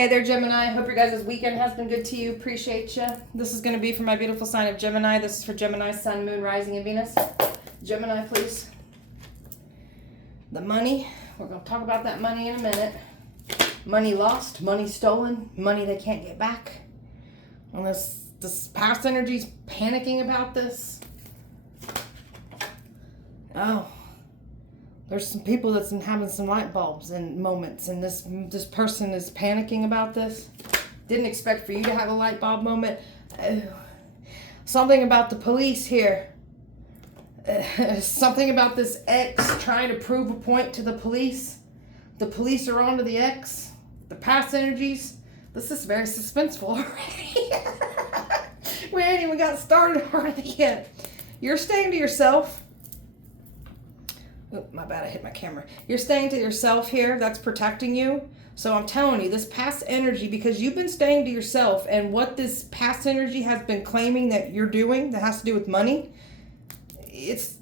Hey there, Gemini. Hope your guys' weekend has been good to you. Appreciate you. This is going to be for my beautiful sign of Gemini. This is for Gemini, Sun, Moon, Rising, and Venus. Gemini, please. The money. We're going to talk about that money in a minute. Money lost, money stolen, money they can't get back. And this past energy's panicking about this. Oh. There's some people that's having some light bulbs and moments, and this person is panicking about this. Didn't expect for you to have a light bulb moment. Oh. Something about the police here. Something about this ex trying to prove a point to the police. The police are onto the ex. The past energies. This is very suspenseful already. We ain't even got started hardly yet. You're staying to yourself. Oh, my bad, I hit my camera. You're staying to yourself here. That's protecting you. So I'm telling you, this past energy, because you've been staying to yourself, and what this past energy has been claiming that you're doing that has to do with money,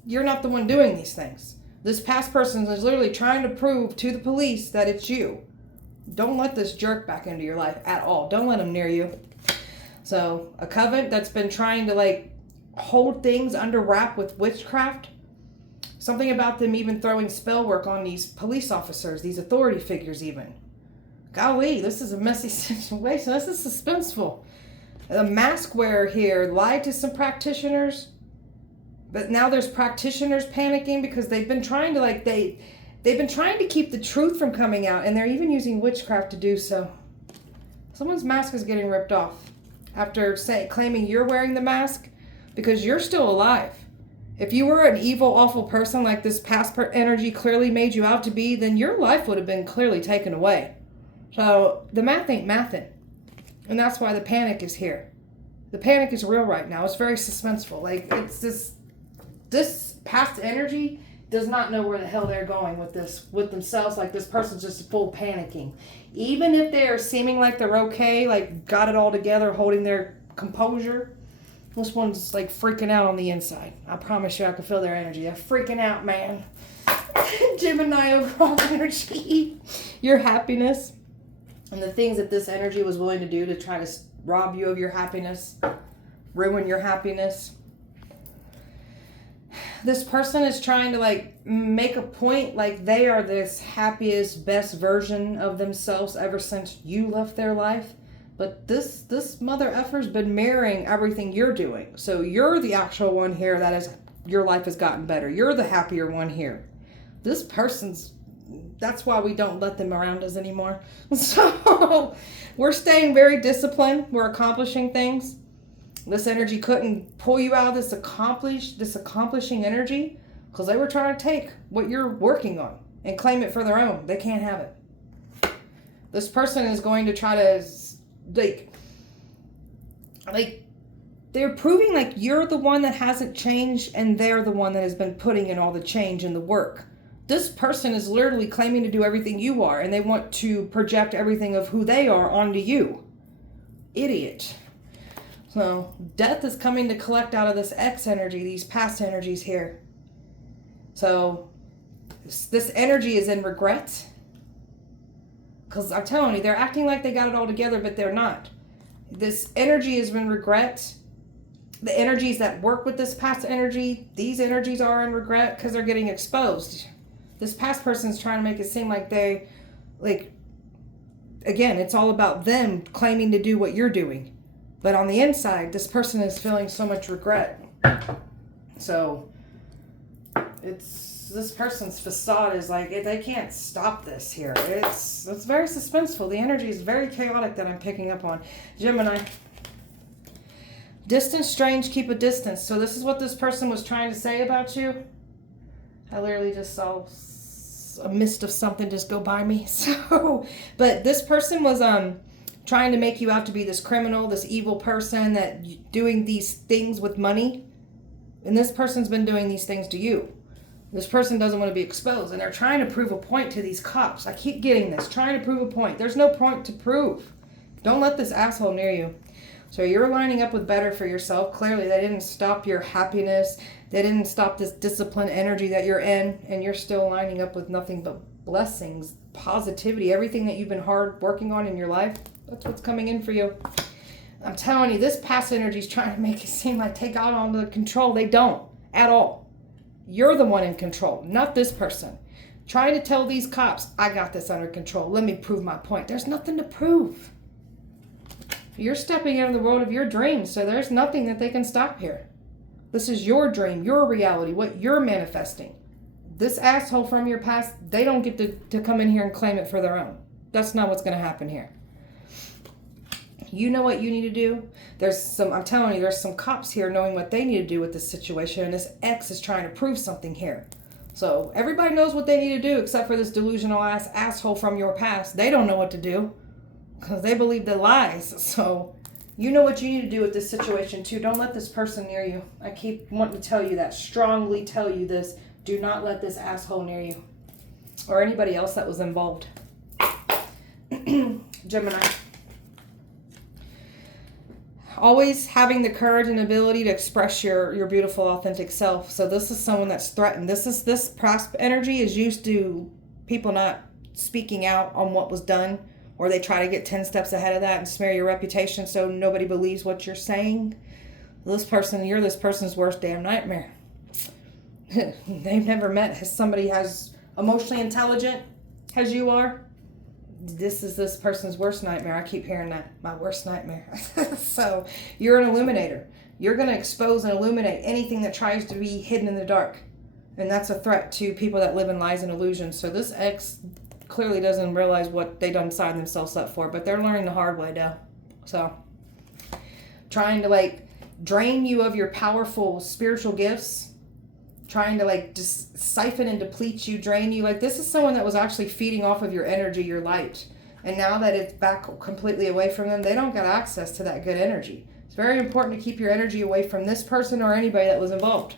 you're not the one doing these things. This past person is literally trying to prove to the police that it's you. Don't let this jerk back into your life at all. Don't let him near you. So a coven that's been trying to hold things under wrap with witchcraft. Something about them even throwing spell work on these police officers, these authority figures even. Golly, this is a messy situation. This is suspenseful. The mask wearer here lied to some practitioners, but now there's practitioners panicking because they've been trying to they've been trying to keep the truth from coming out, and they're even using witchcraft to do so. Someone's mask is getting ripped off after claiming you're wearing the mask because you're still alive. If you were an evil, awful person like this past energy clearly made you out to be, then your life would have been clearly taken away. So the math ain't mathin'. And that's why the panic is here. The panic is real right now. It's very suspenseful. It's this past energy does not know where the hell they're going with this, with themselves. This person's just full panicking. Even if they are seeming like they're okay, got it all together, holding their composure, this one's freaking out on the inside. I promise you I can feel their energy. They're freaking out, man. Gemini overall energy. Your happiness and the things that this energy was willing to do to try to rob you of your happiness, ruin your happiness. This person is trying to make a point they are this happiest, best version of themselves ever since you left their life. But this mother effer's been mirroring everything you're doing. So you're the actual one here your life has gotten better. You're the happier one here. This person's, that's why we don't let them around us anymore. So we're staying very disciplined. We're accomplishing things. This energy couldn't pull you out of this accomplishing energy because they were trying to take what you're working on and claim it for their own. They can't have it. This person is going to try to they're proving you're the one that hasn't changed and they're the one that has been putting in all the change and the work. This person is literally claiming to do everything you are, and they want to project everything of who they are onto you. Idiot. So death is coming to collect out of this X energy, these past energies here. So this energy is in regret. Because I'm telling you, they're acting like they got it all together, but they're not. This energy is in regret. The energies that work with this past energy, these energies are in regret because they're getting exposed. This past person's trying to make it seem like they, again, it's all about them claiming to do what you're doing. But on the inside, this person is feeling so much regret. So this person's facade is they can't stop this here. It's very suspenseful. The energy is very chaotic that I'm picking up on. Gemini. Distance, strange, keep a distance. So this is what this person was trying to say about you. I literally just saw a mist of something just go by me. But this person was trying to make you out to be this criminal, this evil person that doing these things with money. And this person's been doing these things to you. This person doesn't want to be exposed, and they're trying to prove a point to these cops. I keep getting this, trying to prove a point. There's no point to prove. Don't let this asshole near you. So you're lining up with better for yourself. Clearly, they didn't stop your happiness. They didn't stop this disciplined energy that you're in, and you're still lining up with nothing but blessings, positivity, everything that you've been hard working on in your life, that's what's coming in for you. I'm telling you, this past energy is trying to make it seem like they got all the control. They don't at all. You're the one in control, not this person. Trying to tell these cops, I got this under control. Let me prove my point. There's nothing to prove. You're stepping into the world of your dreams, so there's nothing that they can stop here. This is your dream, your reality, what you're manifesting. This asshole from your past, they don't get to come in here and claim it for their own. That's not what's going to happen here. You know what you need to do. I'm telling you, there's some cops here knowing what they need to do with this situation, and this ex is trying to prove something here. So everybody knows what they need to do except for this delusional asshole from your past. They don't know what to do because they believe the lies. So you know what you need to do with this situation too. Don't let this person near you. I keep wanting to tell you that, strongly tell you this. Do not let this asshole near you or anybody else that was involved. Gemini. Always having the courage and ability to express your beautiful, authentic self. So this is someone that's threatened. This past energy is used to people not speaking out on what was done, or they try to get 10 steps ahead of that and smear your reputation so nobody believes what you're saying. This person, you're this person's worst damn nightmare. They've never met somebody as emotionally intelligent as you are. This is this person's worst nightmare. I keep hearing that. My worst nightmare. So you're an illuminator. You're going to expose and illuminate anything that tries to be hidden in the dark. And that's a threat to people that live in lies and illusions. So this ex clearly doesn't realize what they done signed themselves up for, but they're learning the hard way now. So trying to drain you of your powerful spiritual gifts, trying to just siphon and deplete you, drain you. This is someone that was actually feeding off of your energy, your light. And now that it's back completely away from them, they don't get access to that good energy. It's very important to keep your energy away from this person or anybody that was involved.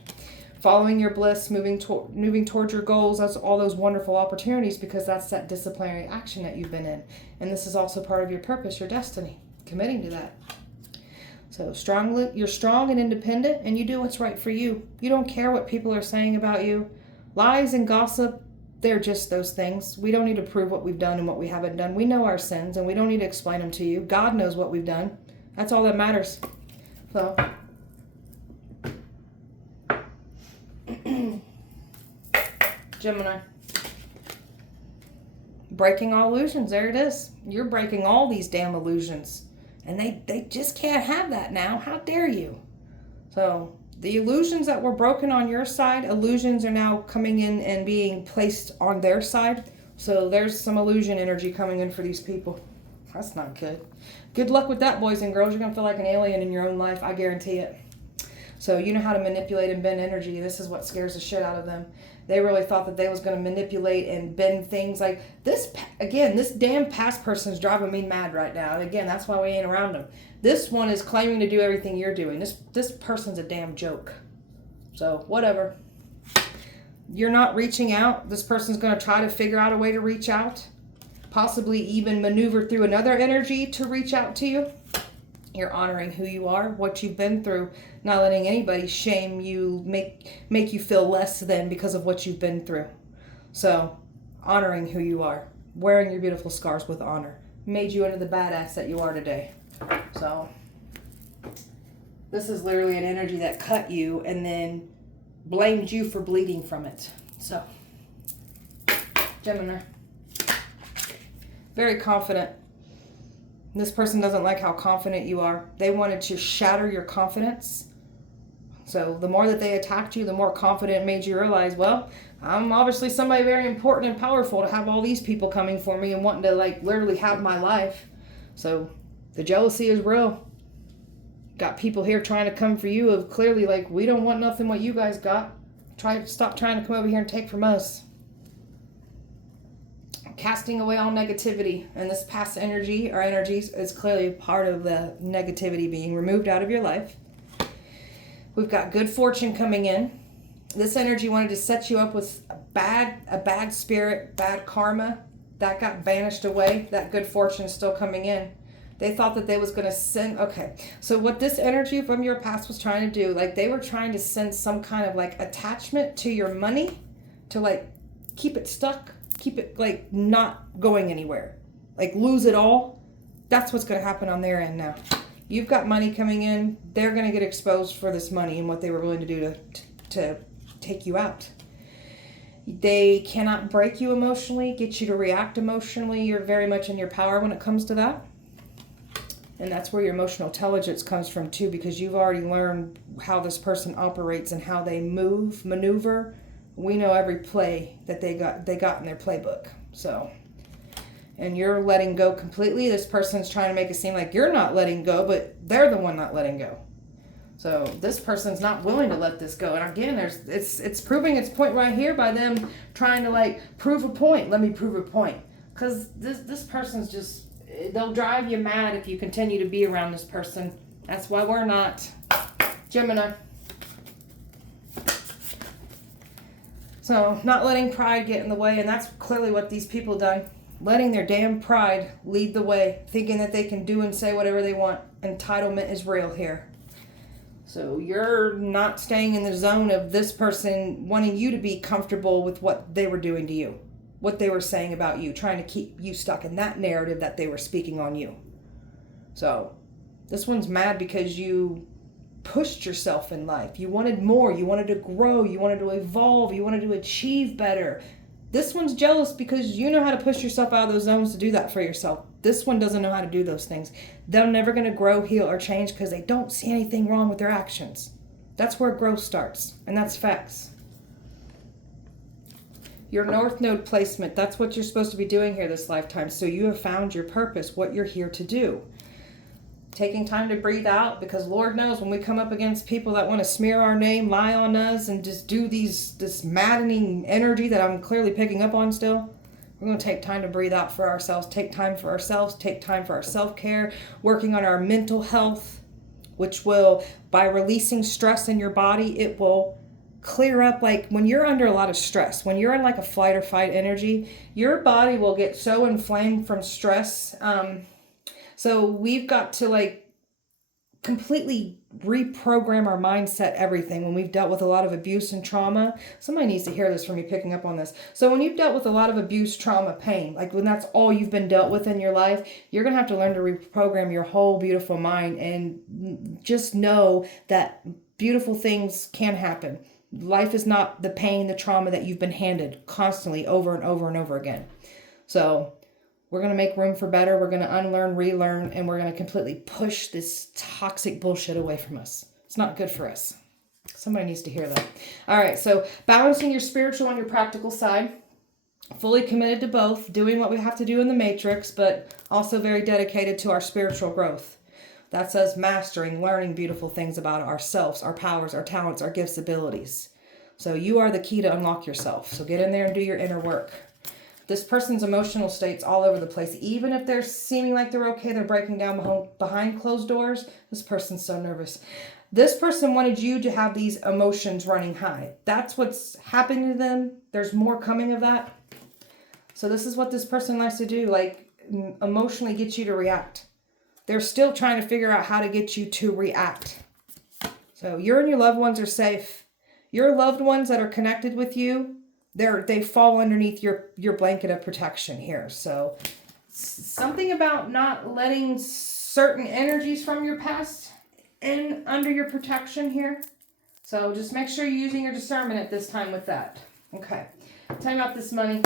Following your bliss, moving towards your goals, that's all those wonderful opportunities, because that's that disciplinary action that you've been in. And this is also part of your purpose, your destiny, committing to that. So you're strong and independent, and you do what's right for you. You don't care what people are saying about you. Lies and gossip, they're just those things. We don't need to prove what we've done and what we haven't done. We know our sins, and we don't need to explain them to you. God knows what we've done. That's all that matters. So, Gemini. Breaking all illusions. There it is. You're breaking all these damn illusions. And they just can't have that now. How dare you? So the illusions that were broken on your side, illusions are now coming in and being placed on their side. So there's some illusion energy coming in for these people. That's not good. Good luck with that, boys and girls. You're going to feel like an alien in your own life. I guarantee it. So you know how to manipulate and bend energy. This is what scares the shit out of them. They really thought that they was going to manipulate and bend things like this. Again, this damn past person is driving me mad right now. And again, that's why we ain't around them. This one is claiming to do everything you're doing. This person's a damn joke. So whatever. You're not reaching out. This person's going to try to figure out a way to reach out. Possibly even maneuver through another energy to reach out to you. You're honoring who you are, what you've been through, not letting anybody shame you, make you feel less than because of what you've been through. So, honoring who you are, wearing your beautiful scars with honor, made you into the badass that you are today. So, this is literally an energy that cut you and then blamed you for bleeding from it. So, Gemini, very confident. This person doesn't like how confident you are. They wanted to shatter your confidence. So the more that they attacked you, the more confident it made you realize, well, I'm obviously somebody very important and powerful to have all these people coming for me and wanting to literally have my life. So the jealousy is real. Got people here trying to come for you of clearly we don't want nothing what you guys got. Stop trying to come over here and take from us. Casting away all negativity, and this past energy or energies is clearly part of the negativity being removed out of your life. We've got good fortune coming in. This energy wanted to set you up with a bad spirit, bad karma. That got banished away. That good fortune is still coming in. They thought that they was going to send... Okay, so what this energy from your past was trying to do, they were trying to send some kind of attachment to your money to keep it stuck. keep it like not going anywhere. Like lose it all. That's what's going to happen on their end now. You've got money coming in. They're going to get exposed for this money and what they were willing to do to take you out. They cannot break you emotionally, get you to react emotionally. You're very much in your power when it comes to that. And that's where your emotional intelligence comes from too, because you've already learned how this person operates and how they maneuver. We know every play that they got in their playbook. So, and you're letting go completely. This person's trying to make it seem like you're not letting go, but they're the one not letting go. So this person's not willing to let this go. And again, it's proving its point right here by them trying to like prove a point. Let me prove a point. Because this person's just, they'll drive you mad if you continue to be around this person. That's why we're not. Gemini. So not letting pride get in the way. And that's clearly what these people done. Letting their damn pride lead the way. Thinking that they can do and say whatever they want. Entitlement is real here. So you're not staying in the zone of this person wanting you to be comfortable with what they were doing to you. What they were saying about you. Trying to keep you stuck in that narrative that they were speaking on you. So this one's mad because you pushed yourself in life. You wanted more. You wanted to grow. You wanted to evolve. You wanted to achieve better. This one's jealous because you know how to push yourself out of those zones to do that for yourself. This one doesn't know how to do those things. They're never going to grow, heal, or change because they don't see anything wrong with their actions. That's where growth starts, and that's facts. Your North Node placement, that's what you're supposed to be doing here this lifetime. So you have found your purpose, what you're here to do. Taking time to breathe out, because Lord knows when we come up against people that want to smear our name, lie on us, and just do this maddening energy that I'm clearly picking up on still, we're going to take time to breathe out for ourselves, take time for ourselves, take time for our self-care, working on our mental health, which will, by releasing stress in your body, it will clear up. Like when you're under a lot of stress, when you're in like a flight or fight energy, your body will get so inflamed from stress. So we've got to like completely reprogram our mindset, everything, when we've dealt with a lot of abuse and trauma. Somebody needs to hear this from me picking up on this. So when you've dealt with a lot of abuse, trauma, pain, like when that's all you've been dealt with in your life, you're going to have to learn to reprogram your whole beautiful mind and just know that beautiful things can happen. Life is not the pain, the trauma that you've been handed constantly over and over and over again. So we're going to make room for better. We're going to unlearn, relearn, and we're going to completely push this toxic bullshit away from us. It's not good for us. Somebody needs to hear that. All right, so balancing your spiritual and your practical side. Fully committed to both, doing what we have to do in the matrix, but also very dedicated to our spiritual growth. That's us mastering, learning beautiful things about ourselves, our powers, our talents, our gifts, abilities. So you are the key to unlock yourself. So get in there and do your inner work. This person's emotional state's all over the place. Even if they're seeming like they're okay, they're breaking down behind closed doors. This person's so nervous. This person wanted you to have these emotions running high. That's what's happening to them. There's more coming of that. So this is what this person likes to do, like emotionally get you to react. They're still trying to figure out how to get you to react. So you and your loved ones are safe. Your loved ones that are connected with you, they fall underneath your blanket of protection here. So something about not letting certain energies from your past in under your protection here. So just make sure you're using your discernment at this time with that. Okay. Tell me about this money.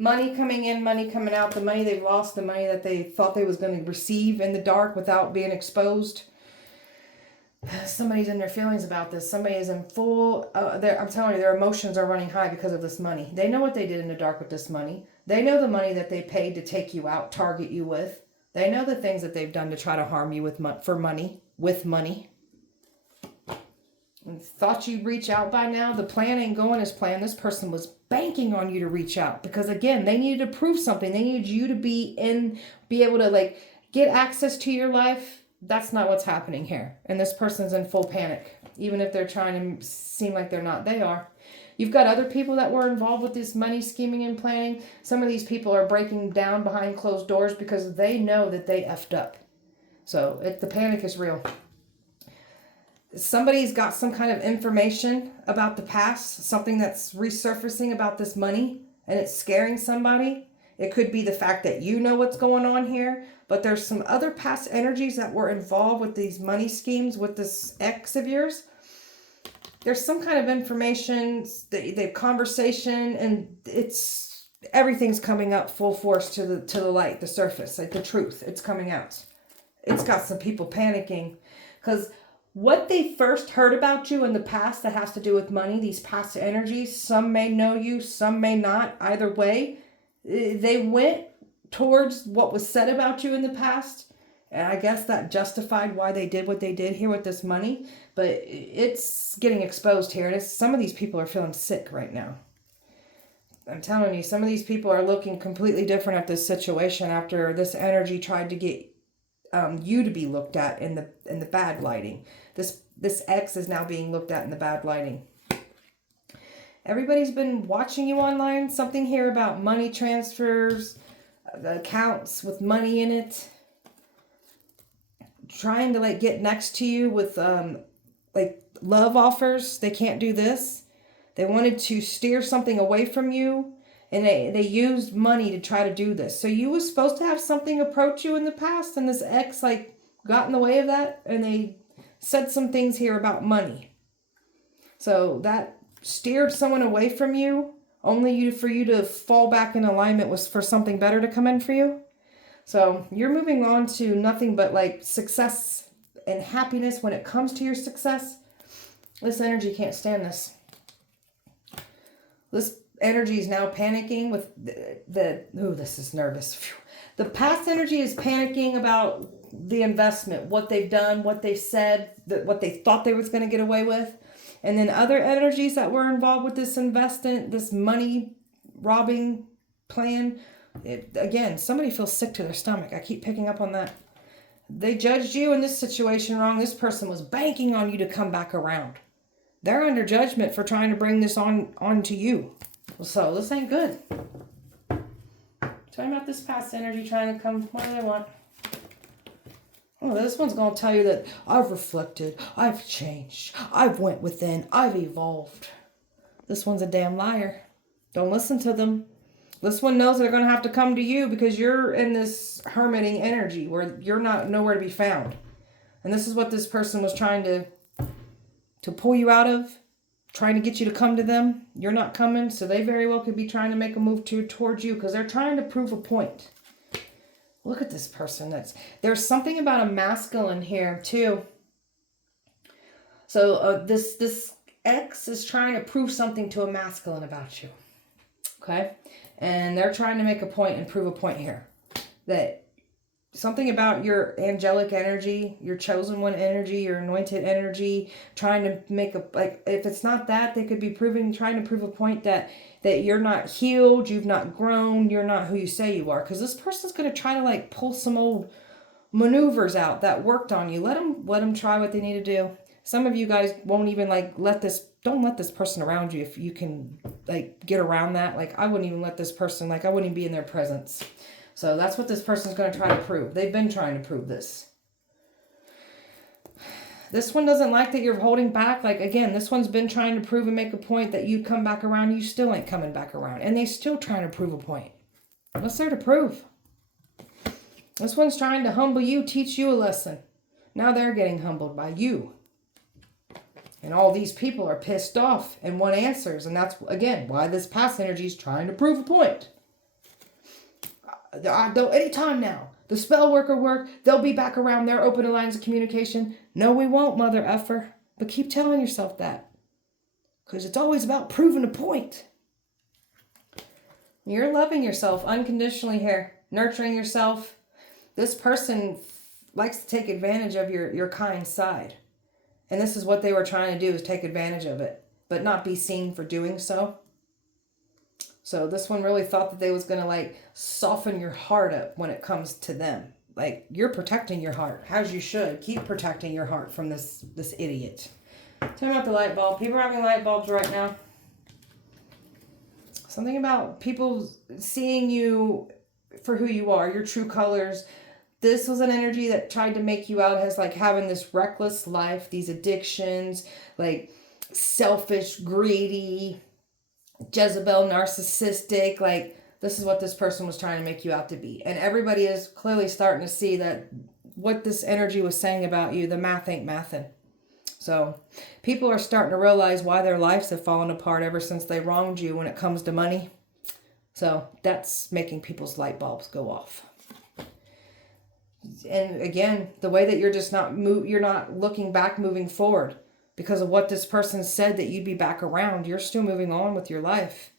Money coming in, money coming out. The money they've lost, the money that they thought they was going to receive in the dark without being exposed. Somebody's in their feelings about this. Somebody is in full, I'm telling you, their emotions are running high because of this money. They know what they did in the dark with this money. They know the money that they paid to take you out, target you with. They know the things that they've done to try to harm you with money. And thought you'd reach out by now. The plan ain't going as planned. This person was banking on you to reach out because, again, they needed to prove something. They needed you to be able to like get access to your life. That's not what's happening here. And this person's in full panic. Even if they're trying to seem like they're not, they are. You've got other people that were involved with this money scheming and planning. Some of these people are breaking down behind closed doors because they know that they effed up. So the panic is real. Somebody's got some kind of information about the past, something that's resurfacing about this money, and it's scaring somebody. It could be the fact that you know what's going on here, but there's some other past energies that were involved with these money schemes with this ex of yours. There's some kind of information, the conversation, and everything's coming up full force to the light, the surface, like the truth. It's coming out. It's got some people panicking because what they first heard about you in the past that has to do with money, these past energies, some may know you, some may not. Either way, they went towards what was said about you in the past. And I guess that justified why they did what they did here with this money. But it's getting exposed here. And some of these people are feeling sick right now. I'm telling you, some of these people are looking completely different at this situation after this energy tried to get you to be looked at in the bad lighting. This ex is now being looked at in the bad lighting. Everybody's been watching you online. Something here about money transfers, accounts with money in it. Trying to like get next to you with like love offers. They can't do this. They wanted to steer something away from you, and they used money to try to do this. So you was supposed to have something approach you in the past, and this ex like got in the way of that, and they said some things here about money. So that steered someone away from you, only for you to fall back in alignment was for something better to come in for you. So you're moving on to nothing but like success and happiness when it comes to your success. This energy can't stand this. This energy is now panicking with this is nervous. Phew. The past energy is panicking about the investment, what they've done, what they've said, what they thought they was going to get away with. And then other energies that were involved with this investment, this money robbing plan. Again, somebody feels sick to their stomach. I keep picking up on that. They judged you in this situation wrong. This person was banking on you to come back around. They're under judgment for trying to bring this on to you. So this ain't good. Tell me about this past energy trying to come. What do they want? Oh, this one's going to tell you that I've reflected, I've changed, I've went within, I've evolved. This one's a damn liar. Don't listen to them. This one knows they're going to have to come to you because you're in this hermiting energy where you're not nowhere to be found. And this is what this person was trying to pull you out of, trying to get you to come to them. You're not coming, so they very well could be trying to make a move towards you because they're trying to prove a point. Look at this person. There's something about a masculine here too. So this ex is trying to prove something to a masculine about you. Okay? And they're trying to make a point and prove a point here. That something about your angelic energy, your chosen one energy, your anointed energy, trying to make if it's not that, they could be trying to prove a point that you're not healed, you've not grown, you're not who you say you are. Because this person's going to try to like pull some old maneuvers out that worked on you. Let them try what they need to do. Some of you guys won't even don't let this person around you if you can like get around that. Like I wouldn't even let this person, I wouldn't even be in their presence. So that's what this person's going to try to prove. They've been trying to prove this. This one doesn't like that you're holding back. Again, this one's been trying to prove and make a point that you come back around. You still ain't coming back around. And they still trying to prove a point. What's there to prove? This one's trying to humble you, teach you a lesson. Now they're getting humbled by you. And all these people are pissed off and want answers. And that's, again, why this past energy is trying to prove a point. Anytime now. The spell work will work. They'll be back around. They're open to lines of communication. No, we won't, mother effer. But keep telling yourself that. Because it's always about proving a point. You're loving yourself unconditionally here. Nurturing yourself. This person likes to take advantage of your kind side. And this is what they were trying to do, is take advantage of it. But not be seen for doing so. So this one really thought that they was going to soften your heart up when it comes to them. You're protecting your heart, as you should. Keep protecting your heart from this idiot. Tell me about the light bulb. People are having light bulbs right now. Something about people seeing you for who you are, your true colors. This was an energy that tried to make you out as having this reckless life, these addictions, selfish, greedy, Jezebel, narcissistic, like this is what this person was trying to make you out to be. And everybody is clearly starting to see that what this energy was saying about you, the math ain't mathin'. So people are starting to realize why their lives have fallen apart ever since they wronged you when it comes to money. So that's making people's light bulbs go off. And again, the way that you're just you're not looking back, moving forward because of what this person said that you'd be back around. You're still moving on with your life.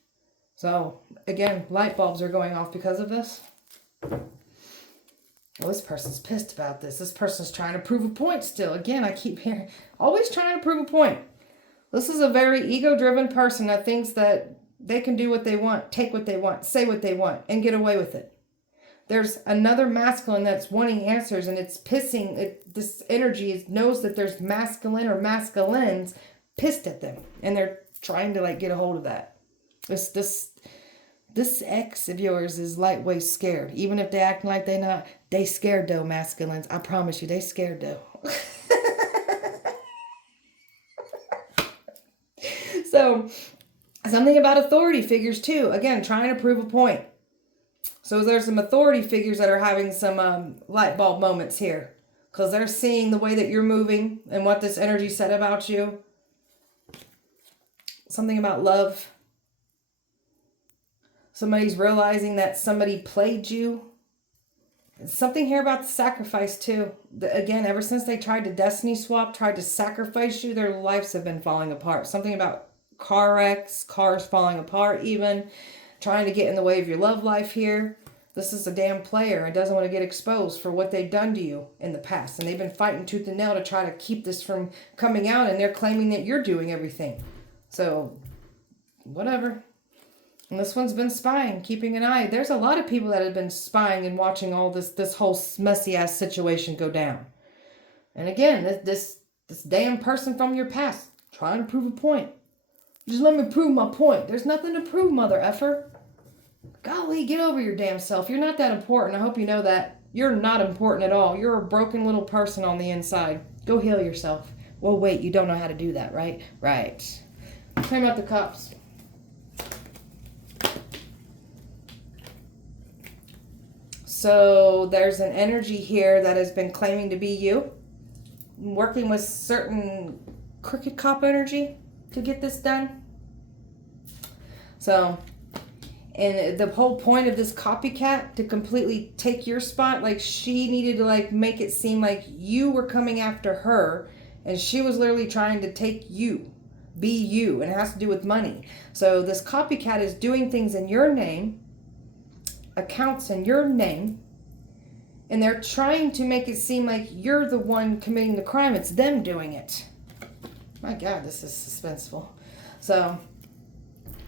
So again, light bulbs are going off because of this. Well, this person's pissed about this. This person's trying to prove a point still. Again, I keep hearing, always trying to prove a point. This is a very ego-driven person that thinks that they can do what they want, take what they want, say what they want, and get away with it. There's another masculine that's wanting answers, and it's pissing. This energy knows that there's masculine or masculines pissed at them, and they're trying to like get a hold of that. This ex of yours is lightweight scared. Even if they acting like they not, they scared though, masculines. I promise you, they scared though. So, something about authority figures too. Again, trying to prove a point. So there's some authority figures that are having some light bulb moments here. Because they're seeing the way that you're moving and what this energy said about you. Something about love. Somebody's realizing that somebody played you. Something here about the sacrifice too. Again, ever since they tried to destiny swap, tried to sacrifice you, their lives have been falling apart. Something about car wrecks, cars falling apart even. Trying to get in the way of your love life here. This is a damn player and doesn't want to get exposed for what they've done to you in the past. And they've been fighting tooth and nail to try to keep this from coming out. And they're claiming that you're doing everything. So, whatever. And this one's been spying, keeping an eye. There's a lot of people that have been spying and watching all this whole messy ass situation go down. And again, this damn person from your past trying to prove a point. Just let me prove my point. There's nothing to prove, mother effer. Golly, get over your damn self. You're not that important. I hope you know that. You're not important at all. You're a broken little person on the inside. Go heal yourself. Well, wait, you don't know how to do that, right? Right. Claim out the cops. So there's an energy here that has been claiming to be you. Working with certain crooked cop energy to get this done. So, and the whole point of this copycat to completely take your spot, like she needed to like make it seem like you were coming after her and she was literally trying to take you, be you, and it has to do with money. So this copycat is doing things in your name, accounts in your name, and they're trying to make it seem like you're the one committing the crime. It's them doing it. My God, this is suspenseful. So,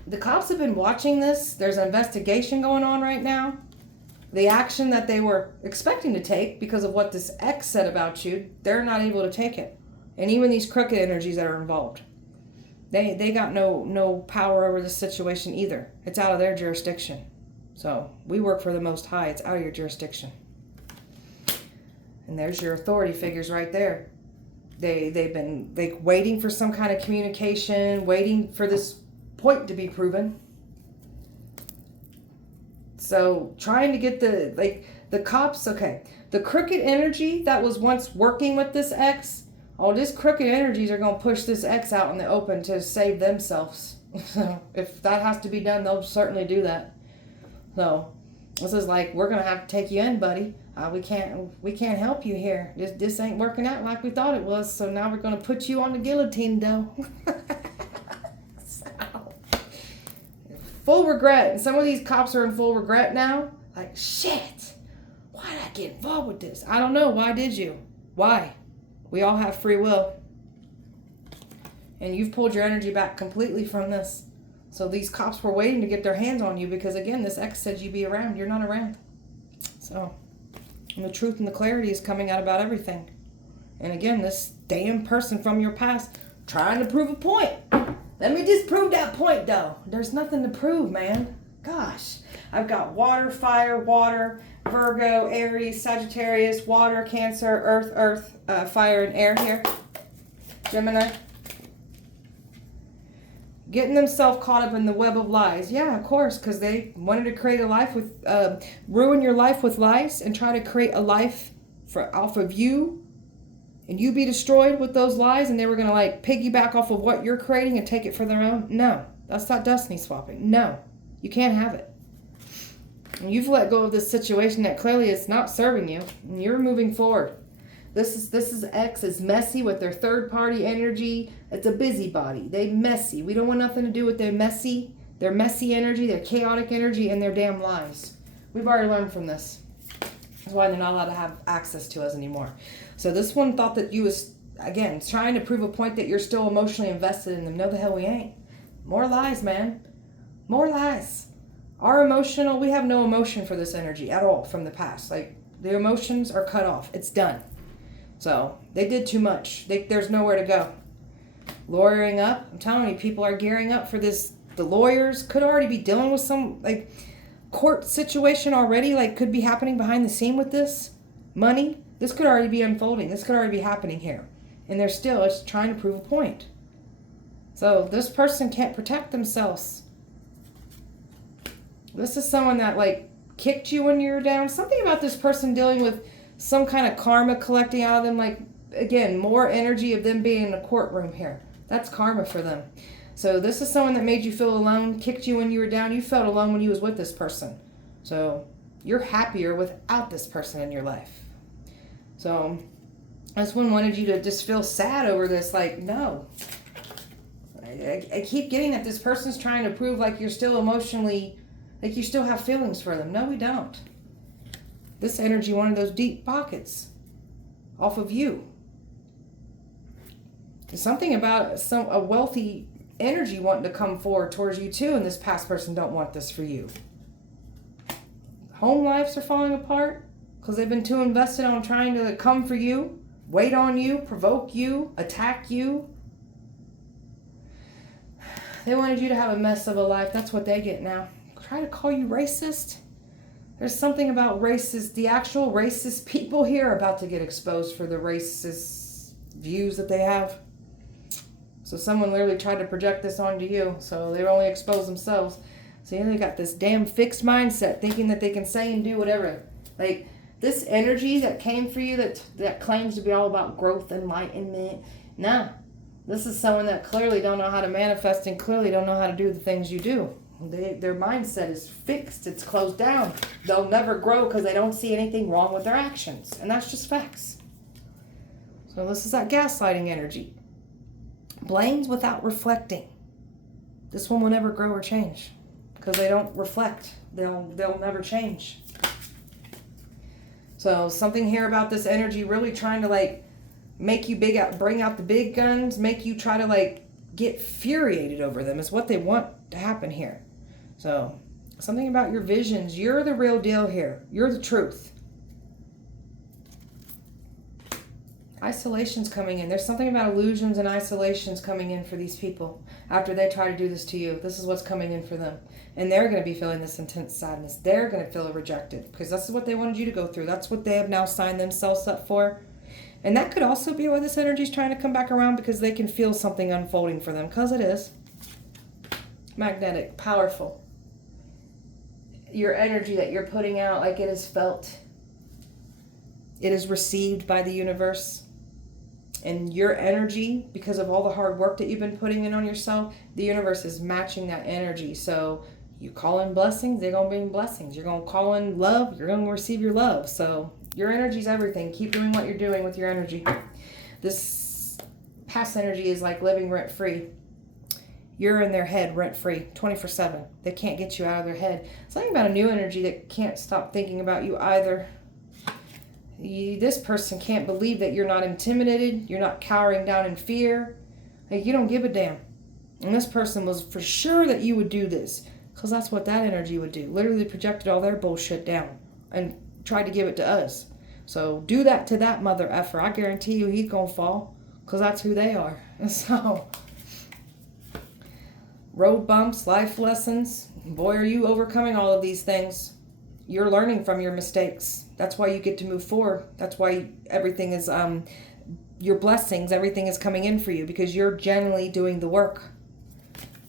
the cops have been watching this. There's an investigation going on right now. The action that they were expecting to take because of what this ex said about you, they're not able to take it. And even these crooked energies that are involved, they got no power over this situation either. It's out of their jurisdiction. So, we work for the Most High. It's out of your jurisdiction. And there's your authority figures right there. They've been waiting for some kind of communication, waiting for this point to be proven. So trying to get the cops, okay. The crooked energy that was once working with this ex, all these crooked energies are going to push this ex out in the open to save themselves. So if that has to be done, they'll certainly do that. So this is like, we're going to have to take you in, buddy. We can't help you here. This ain't working out like we thought it was. So now we're going to put you on the guillotine, though. Full regret. And some of these cops are in full regret now. Like, shit. Why did I get involved with this? I don't know. Why did you? Why? We all have free will. And you've pulled your energy back completely from this. So these cops were waiting to get their hands on you because, again, this ex said you'd be around. You're not around. So, and the truth and the clarity is coming out about everything. And again, this damn person from your past trying to prove a point. Let me just prove that point, though. There's nothing to prove, man. Gosh. I've got water, fire, Virgo, Aries, Sagittarius, water, Cancer, earth, fire, and air here. Gemini. Getting themselves caught up in the web of lies. Yeah, of course, because they wanted to create a life with, ruin your life with lies and try to create a life off of you, and you be destroyed with those lies, and they were going to like piggyback off of what you're creating and take it for their own. No, that's not destiny swapping. No, you can't have it. And you've let go of this situation that clearly is not serving you, and you're moving forward. This is X is messy with their third party energy. It's a busybody. They messy. We don't want nothing to do with their messy energy, their chaotic energy, and their damn lies. We've already learned from this. That's why they're not allowed to have access to us anymore. So this one thought that you was, again, trying to prove a point that you're still emotionally invested in them. No, the hell we ain't. More lies, man. More lies. We have no emotion for this energy at all from the past. Like, the emotions are cut off. It's done. So, they did too much. There's nowhere to go. Lawyering up. I'm telling you, people are gearing up for this. The lawyers could already be dealing with some, like, court situation already. Like, could be happening behind the scene with this. Money. This could already be unfolding. This could already be happening here. And they're still just trying to prove a point. So, this person can't protect themselves. This is someone that, like, kicked you when you were down. Something about this person dealing with some kind of karma collecting out of them. Like, again, more energy of them being in a courtroom here. That's karma for them. So this is someone that made you feel alone, kicked you when you were down. You felt alone when you was with this person. So you're happier without this person in your life. So this one wanted you to just feel sad over this. Like, no. I keep getting that this person's trying to prove like you're still emotionally, like you still have feelings for them. No, we don't. This energy wanted those deep pockets off of you. There's something about a wealthy energy wanting to come forward towards you too, and this past person don't want this for you. Home lives are falling apart because they've been too invested on trying to come for you, wait on you, provoke you, attack you. They wanted you to have a mess of a life. That's what they get now. Try to call you racist. There's something about racist, the actual racist people here are about to get exposed for the racist views that they have. So someone literally tried to project this onto you, so they only expose themselves. So they got this damn fixed mindset, thinking that they can say and do whatever. Like, this energy that came for you that claims to be all about growth, enlightenment. Nah, this is someone that clearly don't know how to manifest and clearly don't know how to do the things you do. Their mindset is fixed. It's closed down. They'll never grow because they don't see anything wrong with their actions. And that's just facts. So this is that gaslighting energy. Blames without reflecting. This one will never grow or change because they don't reflect. They'll never change. So something here about this energy really trying to like make you bring out the big guns, make you try to like get furiated over them is what they want to happen here. So, something about your visions. You're the real deal here. You're the truth. Isolation's coming in. There's something about illusions and isolations coming in for these people after they try to do this to you. This is what's coming in for them. And they're going to be feeling this intense sadness. They're going to feel rejected because this is what they wanted you to go through. That's what they have now signed themselves up for. And that could also be why this energy is trying to come back around, because they can feel something unfolding for them, because it is. Magnetic, powerful. Your energy that you're putting out, like, it is felt. It is received by the universe. And your energy, because of all the hard work that you've been putting in on yourself, the universe is matching that energy. So you call in blessings, they're going to bring blessings. You're going to call in love, you're going to receive your love. So your energy is everything. Keep doing what you're doing with your energy. This past energy is like living rent-free. You're in their head rent-free, 24/7. They can't get you out of their head. Something about a new energy that can't stop thinking about you either. This person can't believe that you're not intimidated. You're not cowering down in fear. Like, you don't give a damn. And this person was for sure that you would do this, because that's what that energy would do. Literally projected all their bullshit down and tried to give it to us. So do that to that mother effer. I guarantee you he's going to fall, because that's who they are. So road bumps, life lessons. Boy, are you overcoming all of these things. You're learning from your mistakes. That's why you get to move forward. That's why everything is, your blessings, everything is coming in for you, because you're genuinely doing the work.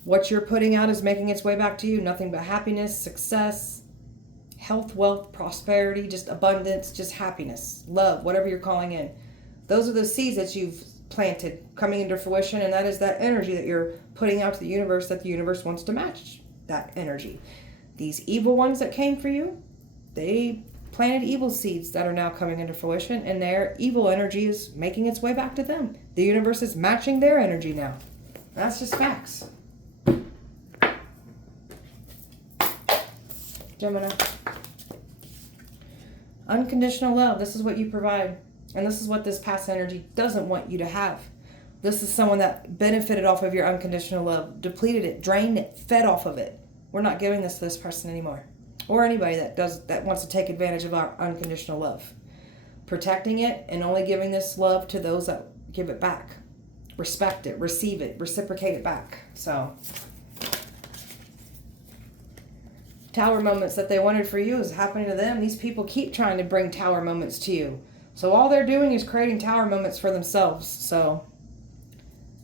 What you're putting out is making its way back to you. Nothing but happiness, success, health, wealth, prosperity, just abundance, just happiness, love, whatever you're calling in. Those are the seeds that you've planted coming into fruition, and that is that energy that you're putting out to the universe, that the universe wants to match that energy. These evil ones that came for you, they planted evil seeds that are now coming into fruition, and their evil energy is making its way back to them. The universe is matching their energy now. That's just facts. Gemini. Unconditional love. This is what you provide. And this is what this past energy doesn't want you to have. This is someone that benefited off of your unconditional love, depleted it, drained it, fed off of it. We're not giving this to this person anymore. Or anybody that wants to take advantage of our unconditional love. Protecting it and only giving this love to those that give it back. Respect it, receive it, reciprocate it back. So, tower moments that they wanted for you is happening to them. These people keep trying to bring tower moments to you. So all they're doing is creating tower moments for themselves. So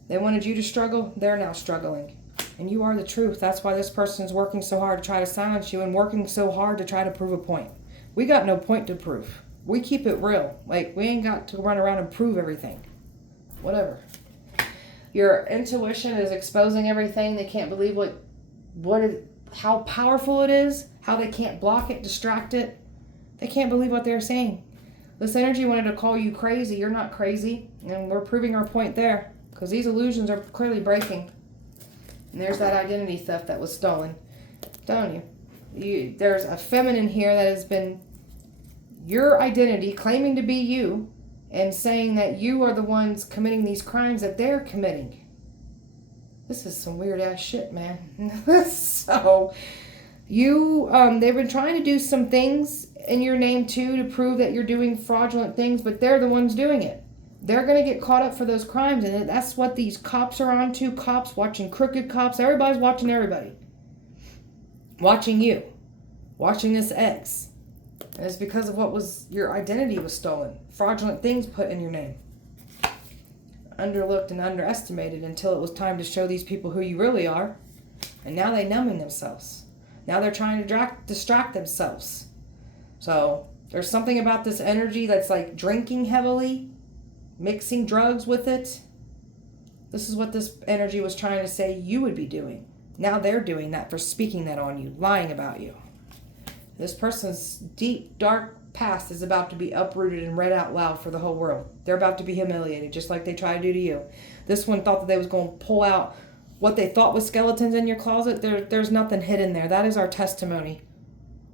they wanted you to struggle. They're now struggling. And you are the truth. That's why this person is working so hard to try to silence you and working so hard to try to prove a point. We got no point to prove. We keep it real. Like, we ain't got to run around and prove everything. Whatever. Your intuition is exposing everything. They can't believe how powerful it is, how they can't block it, distract it. They can't believe what they're saying. This energy wanted to call you crazy. You're not crazy. And we're proving our point there. Because these illusions are clearly breaking. And there's that identity theft that was stolen. I'm telling you. There's a feminine here that has been your identity, claiming to be you, and saying that you are the ones committing these crimes that they're committing. This is some weird ass shit, man. So, they've been trying to do some things in your name too to prove that you're doing fraudulent things, but they're the ones doing it. They're going to get caught up for those crimes, and that's what these cops are on to. Cops watching crooked cops. Everybody's watching everybody. Watching you. Watching this ex. And it's because of your identity was stolen. Fraudulent things put in your name. Underlooked and underestimated until it was time to show these people who you really are. And now they're numbing themselves. Now they're trying to distract themselves. So there's something about this energy that's like drinking heavily, mixing drugs with it. This is what this energy was trying to say you would be doing. Now they're doing that for speaking that on you, lying about you. This person's deep, dark past is about to be uprooted and read out loud for the whole world. They're about to be humiliated, just like they try to do to you. This one thought that they was going to pull out what they thought was skeletons in your closet. There's nothing hidden there. That is our testimony.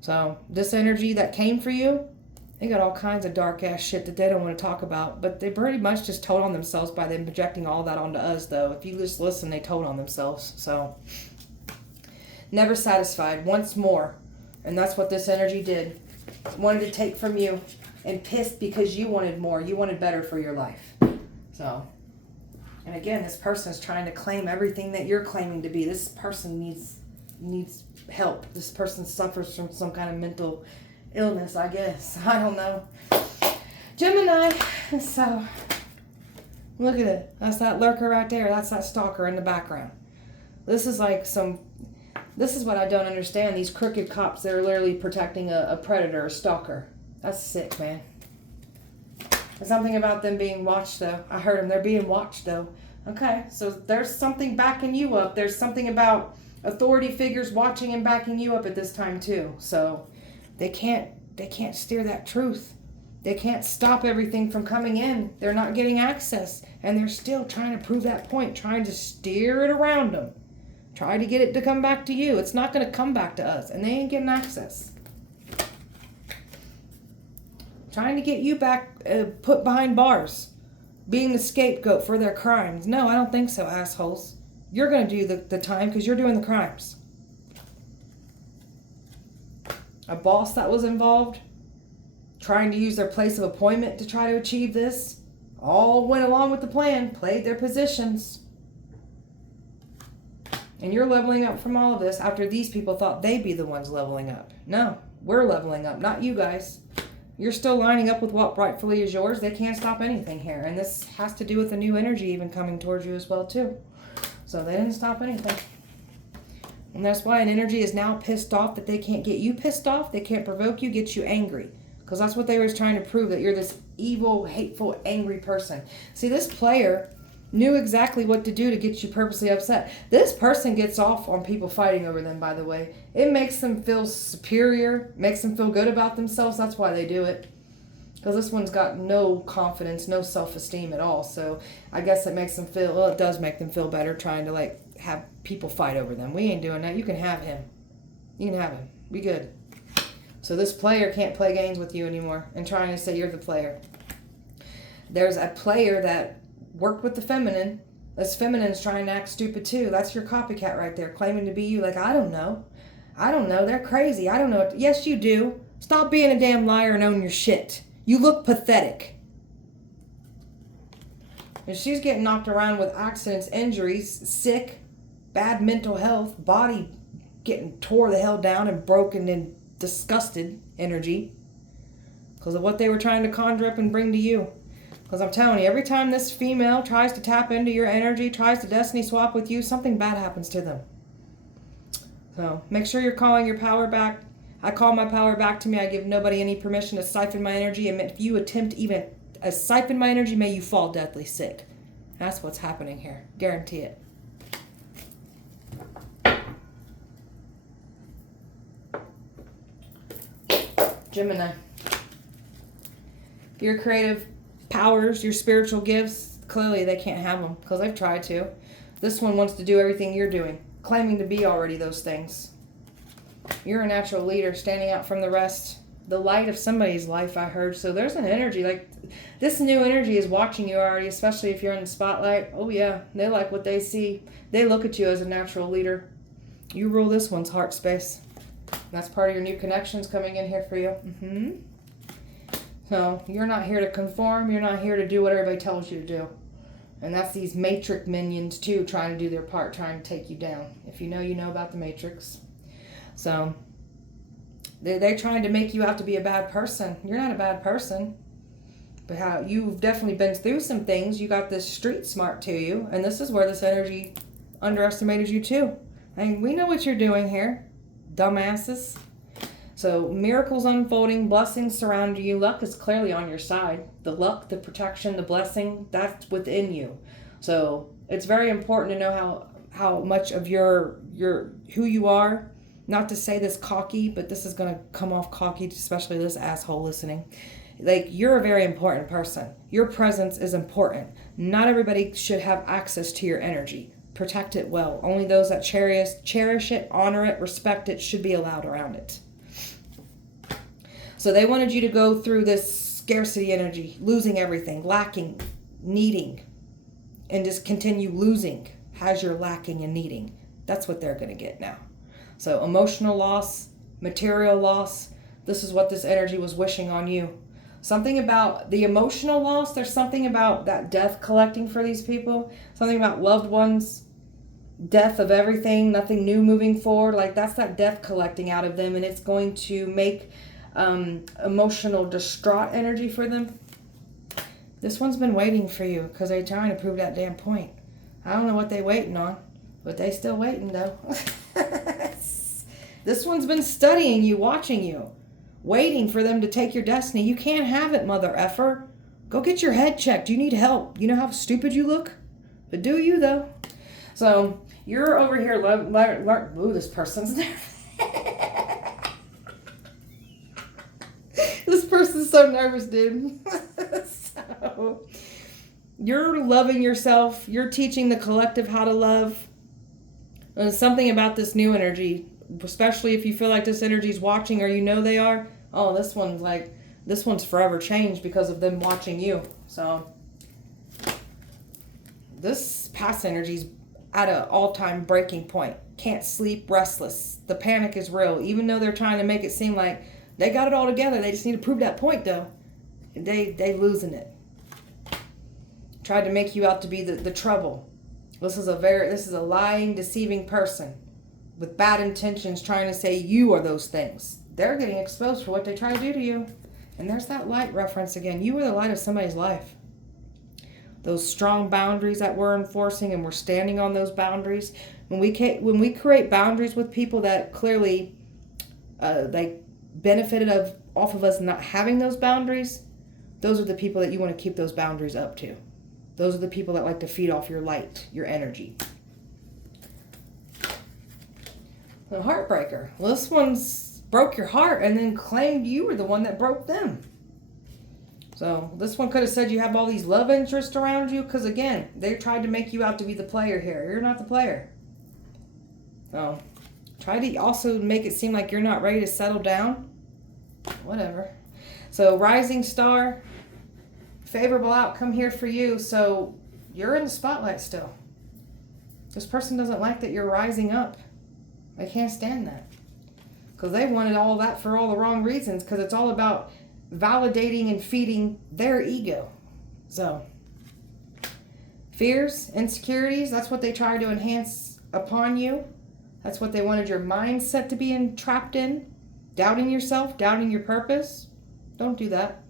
So this energy that came for you, they got all kinds of dark ass shit that they don't want to talk about. But they pretty much just told on themselves by them projecting all that onto us, though. If you just listen, they told on themselves. So never satisfied. Wants more. And that's what this energy did. Wanted to take from you and pissed because you wanted more. You wanted better for your life. So, and again, this person is trying to claim everything that you're claiming to be. This person needs help. This person suffers from some kind of mental illness, I guess. I don't know. Gemini. So, look at it. That's that lurker right there. That's that stalker in the background. This is like this is what I don't understand. These crooked cops that are literally protecting a predator, a stalker. That's sick, man. There's something about them being watched, though. I heard them. They're being watched, though. Okay, so there's something backing you up. There's something about authority figures watching and backing you up at this time, too. So they can't steer that truth. They can't stop everything from coming in. They're not getting access. And they're still trying to prove that point, trying to steer it around them. Try to get it to come back to you. It's not going to come back to us. And they ain't getting access. Trying to get you back, put behind bars. Being the scapegoat for their crimes. No, I don't think so, assholes. You're going to do the time because you're doing the crimes. A boss that was involved. Trying to use their place of appointment to try to achieve this. All went along with the plan. Played their positions. And you're leveling up from all of this after these people thought they'd be the ones leveling up. No, we're leveling up, not you guys. You're still lining up with what rightfully is yours. They can't stop anything here. And this has to do with the new energy even coming towards you as well, too. So they didn't stop anything. And that's why an energy is now pissed off that they can't get you pissed off. They can't provoke you, get you angry. Because that's what they were trying to prove, that you're this evil, hateful, angry person. See, this player knew exactly what to do to get you purposely upset. This person gets off on people fighting over them, by the way. It makes them feel superior, makes them feel good about themselves. That's why they do it. Because this one's got no confidence, no self-esteem at all. So I guess it makes them feel, well, it does make them feel better trying to, like, have people fight over them. We ain't doing that. You can have him. You can have him. Be good. So this player can't play games with you anymore and trying to say you're the player. There's a player that worked with the feminine. This feminine's trying to act stupid too. That's your copycat right there, claiming to be you. Like, I don't know. I don't know. They're crazy. I don't know. Yes, you do. Stop being a damn liar and own your shit. You look pathetic. And she's getting knocked around with accidents, injuries, sick, bad mental health, body getting tore the hell down and broken and disgusted energy because of what they were trying to conjure up and bring to you. Because I'm telling you, every time this female tries to tap into your energy, tries to destiny swap with you, something bad happens to them. So make sure you're calling your power back. I call my power back to me. I give nobody any permission to siphon my energy. And if you attempt even to siphon my energy, may you fall deathly sick. That's what's happening here. Guarantee it. Gemini. Your creative powers, your spiritual gifts, clearly they can't have them because they've tried to. This one wants to do everything you're doing, claiming to be already those things. You're a natural leader, standing out from the rest. The light of somebody's life, I heard. So there's an energy, like this new energy is watching you already, especially if you're in the spotlight. Oh yeah, they like what they see. They look at you as a natural leader. You rule this one's heart space. That's part of your new connections coming in here for you. So you're not here to conform. You're not here to do what everybody tells you to do. And that's these matrix minions too, trying to do their part, trying to take you down. If you know, you know about the matrix. So they're trying to make you out to be a bad person. You're not a bad person. But how you've definitely been through some things. You got this street smart to you. And this is where this energy underestimated you too. I mean, we know what you're doing here. Dumbasses. So miracles unfolding, blessings surround you. Luck is clearly on your side. The luck, the protection, the blessing, that's within you. So it's very important to know how much of your who you are. Not to say this cocky, but this is going to come off cocky, especially this asshole listening. Like, you're a very important person. Your presence is important. Not everybody should have access to your energy. Protect it well. Only those that cherish it, honor it, respect it should be allowed around it. So they wanted you to go through this scarcity energy, losing everything, lacking, needing, and just continue losing as you're lacking and needing. That's what they're going to get now. So emotional loss, material loss, this is what this energy was wishing on you. Something about the emotional loss, there's something about that death collecting for these people. Something about loved ones, death of everything, nothing new moving forward. Like, that's that death collecting out of them, and it's going to make emotional distraught energy for them. This one's been waiting for you because they're trying to prove that damn point. I don't know what they're waiting on, but they still waiting though. This one's been studying you, watching you, waiting for them to take your destiny. You can't have it, mother effer. Go get your head checked. You need help. You know how stupid you look? But do you, though? So you're over here, ooh, this person's there. This person's so nervous, dude. So you're loving yourself. You're teaching the collective how to love. And something about this new energy, especially if you feel like this energy is watching or you know they are. Oh, this one's forever changed because of them watching you. So this past energy's at an all-time breaking point. Can't sleep, restless. The panic is real. Even though they're trying to make it seem like they got it all together, they just need to prove that point, though. They losing it. Tried to make you out to be the trouble. This is a lying, deceiving person with bad intentions, trying to say you are those things. They're getting exposed for what they try to do to you. And there's that light reference again. You were the light of somebody's life. Those strong boundaries that we're enforcing, and we're standing on those boundaries. When we create boundaries with people that clearly like benefited off of us not having those boundaries, those are the people that you want to keep those boundaries up to. Those are the people that like to feed off your light, your energy. The heartbreaker. Well, this one's broke your heart and then claimed you were the one that broke them. So this one could have said you have all these love interests around you because, again, they tried to make you out to be the player here. You're not the player. So try to also make it seem like you're not ready to settle down. Whatever. So rising star, favorable outcome here for you. So you're in the spotlight still. This person doesn't like that you're rising up. They can't stand that. Because they wanted all that for all the wrong reasons. Because it's all about validating and feeding their ego. So fears, insecurities, that's what they try to enhance upon you. That's what they wanted your mindset to be entrapped in. Doubting yourself, doubting your purpose. Don't do that.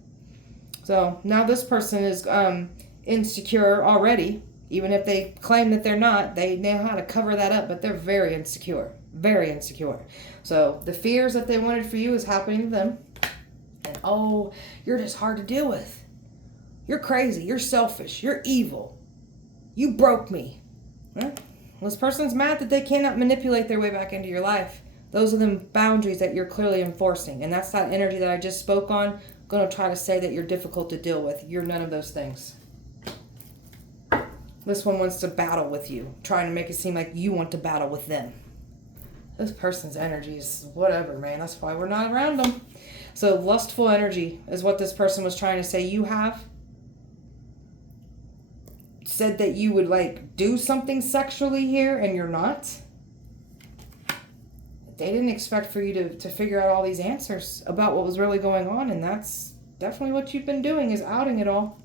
So now this person is insecure already. Even if they claim that they're not, they know how to cover that up, but they're very insecure. Very insecure. So the fears that they wanted for you is happening to them. And oh, you're just hard to deal with. You're crazy. You're selfish. You're evil. You broke me. Well, this person's mad that they cannot manipulate their way back into your life. Those are the boundaries that you're clearly enforcing. And that's that energy that I just spoke on. I'm going to try to say that you're difficult to deal with. You're none of those things. This one wants to battle with you, trying to make it seem like you want to battle with them. This person's energy is whatever, man. That's why we're not around them. So lustful energy is what this person was trying to say you have. Said that you would like do something sexually here and you're not. They didn't expect for you to figure out all these answers about what was really going on. And that's definitely what you've been doing, is outing it all.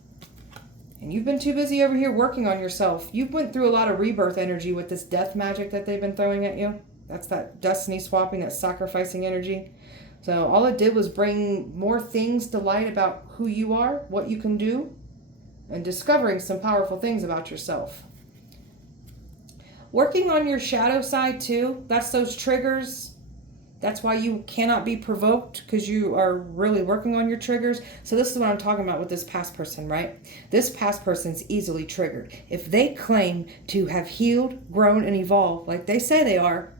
And you've been too busy over here working on yourself. You've went through a lot of rebirth energy with this death magic that they've been throwing at you. That's that destiny swapping, that sacrificing energy. So all it did was bring more things to light about who you are, what you can do, and discovering some powerful things about yourself. Working on your shadow side too. That's those triggers. That's why you cannot be provoked, because you are really working on your triggers. So this is what I'm talking about with this past person, right? This past person's easily triggered. If they claim to have healed, grown, and evolved like they say they are,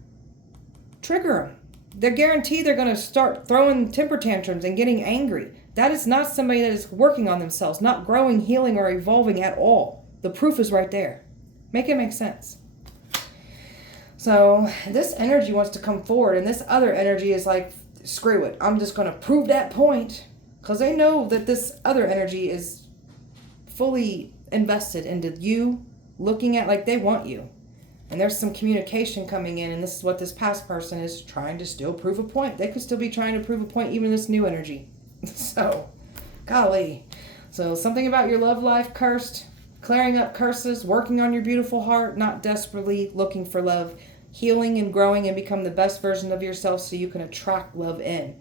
trigger them. They're guaranteed they're going to start throwing temper tantrums and getting angry. That is not somebody that is working on themselves, not growing, healing, or evolving at all. The proof is right there. Make it make sense. So this energy wants to come forward, and this other energy is like, screw it. I'm just going to prove that point, because they know that this other energy is fully invested into you, looking at like they want you. And there's some communication coming in, and this is what this past person is trying to still prove a point. They could still be trying to prove a point, even this new energy. So, golly. So something about your love life cursed, clearing up curses, working on your beautiful heart, not desperately looking for love, healing and growing and become the best version of yourself so you can attract love in.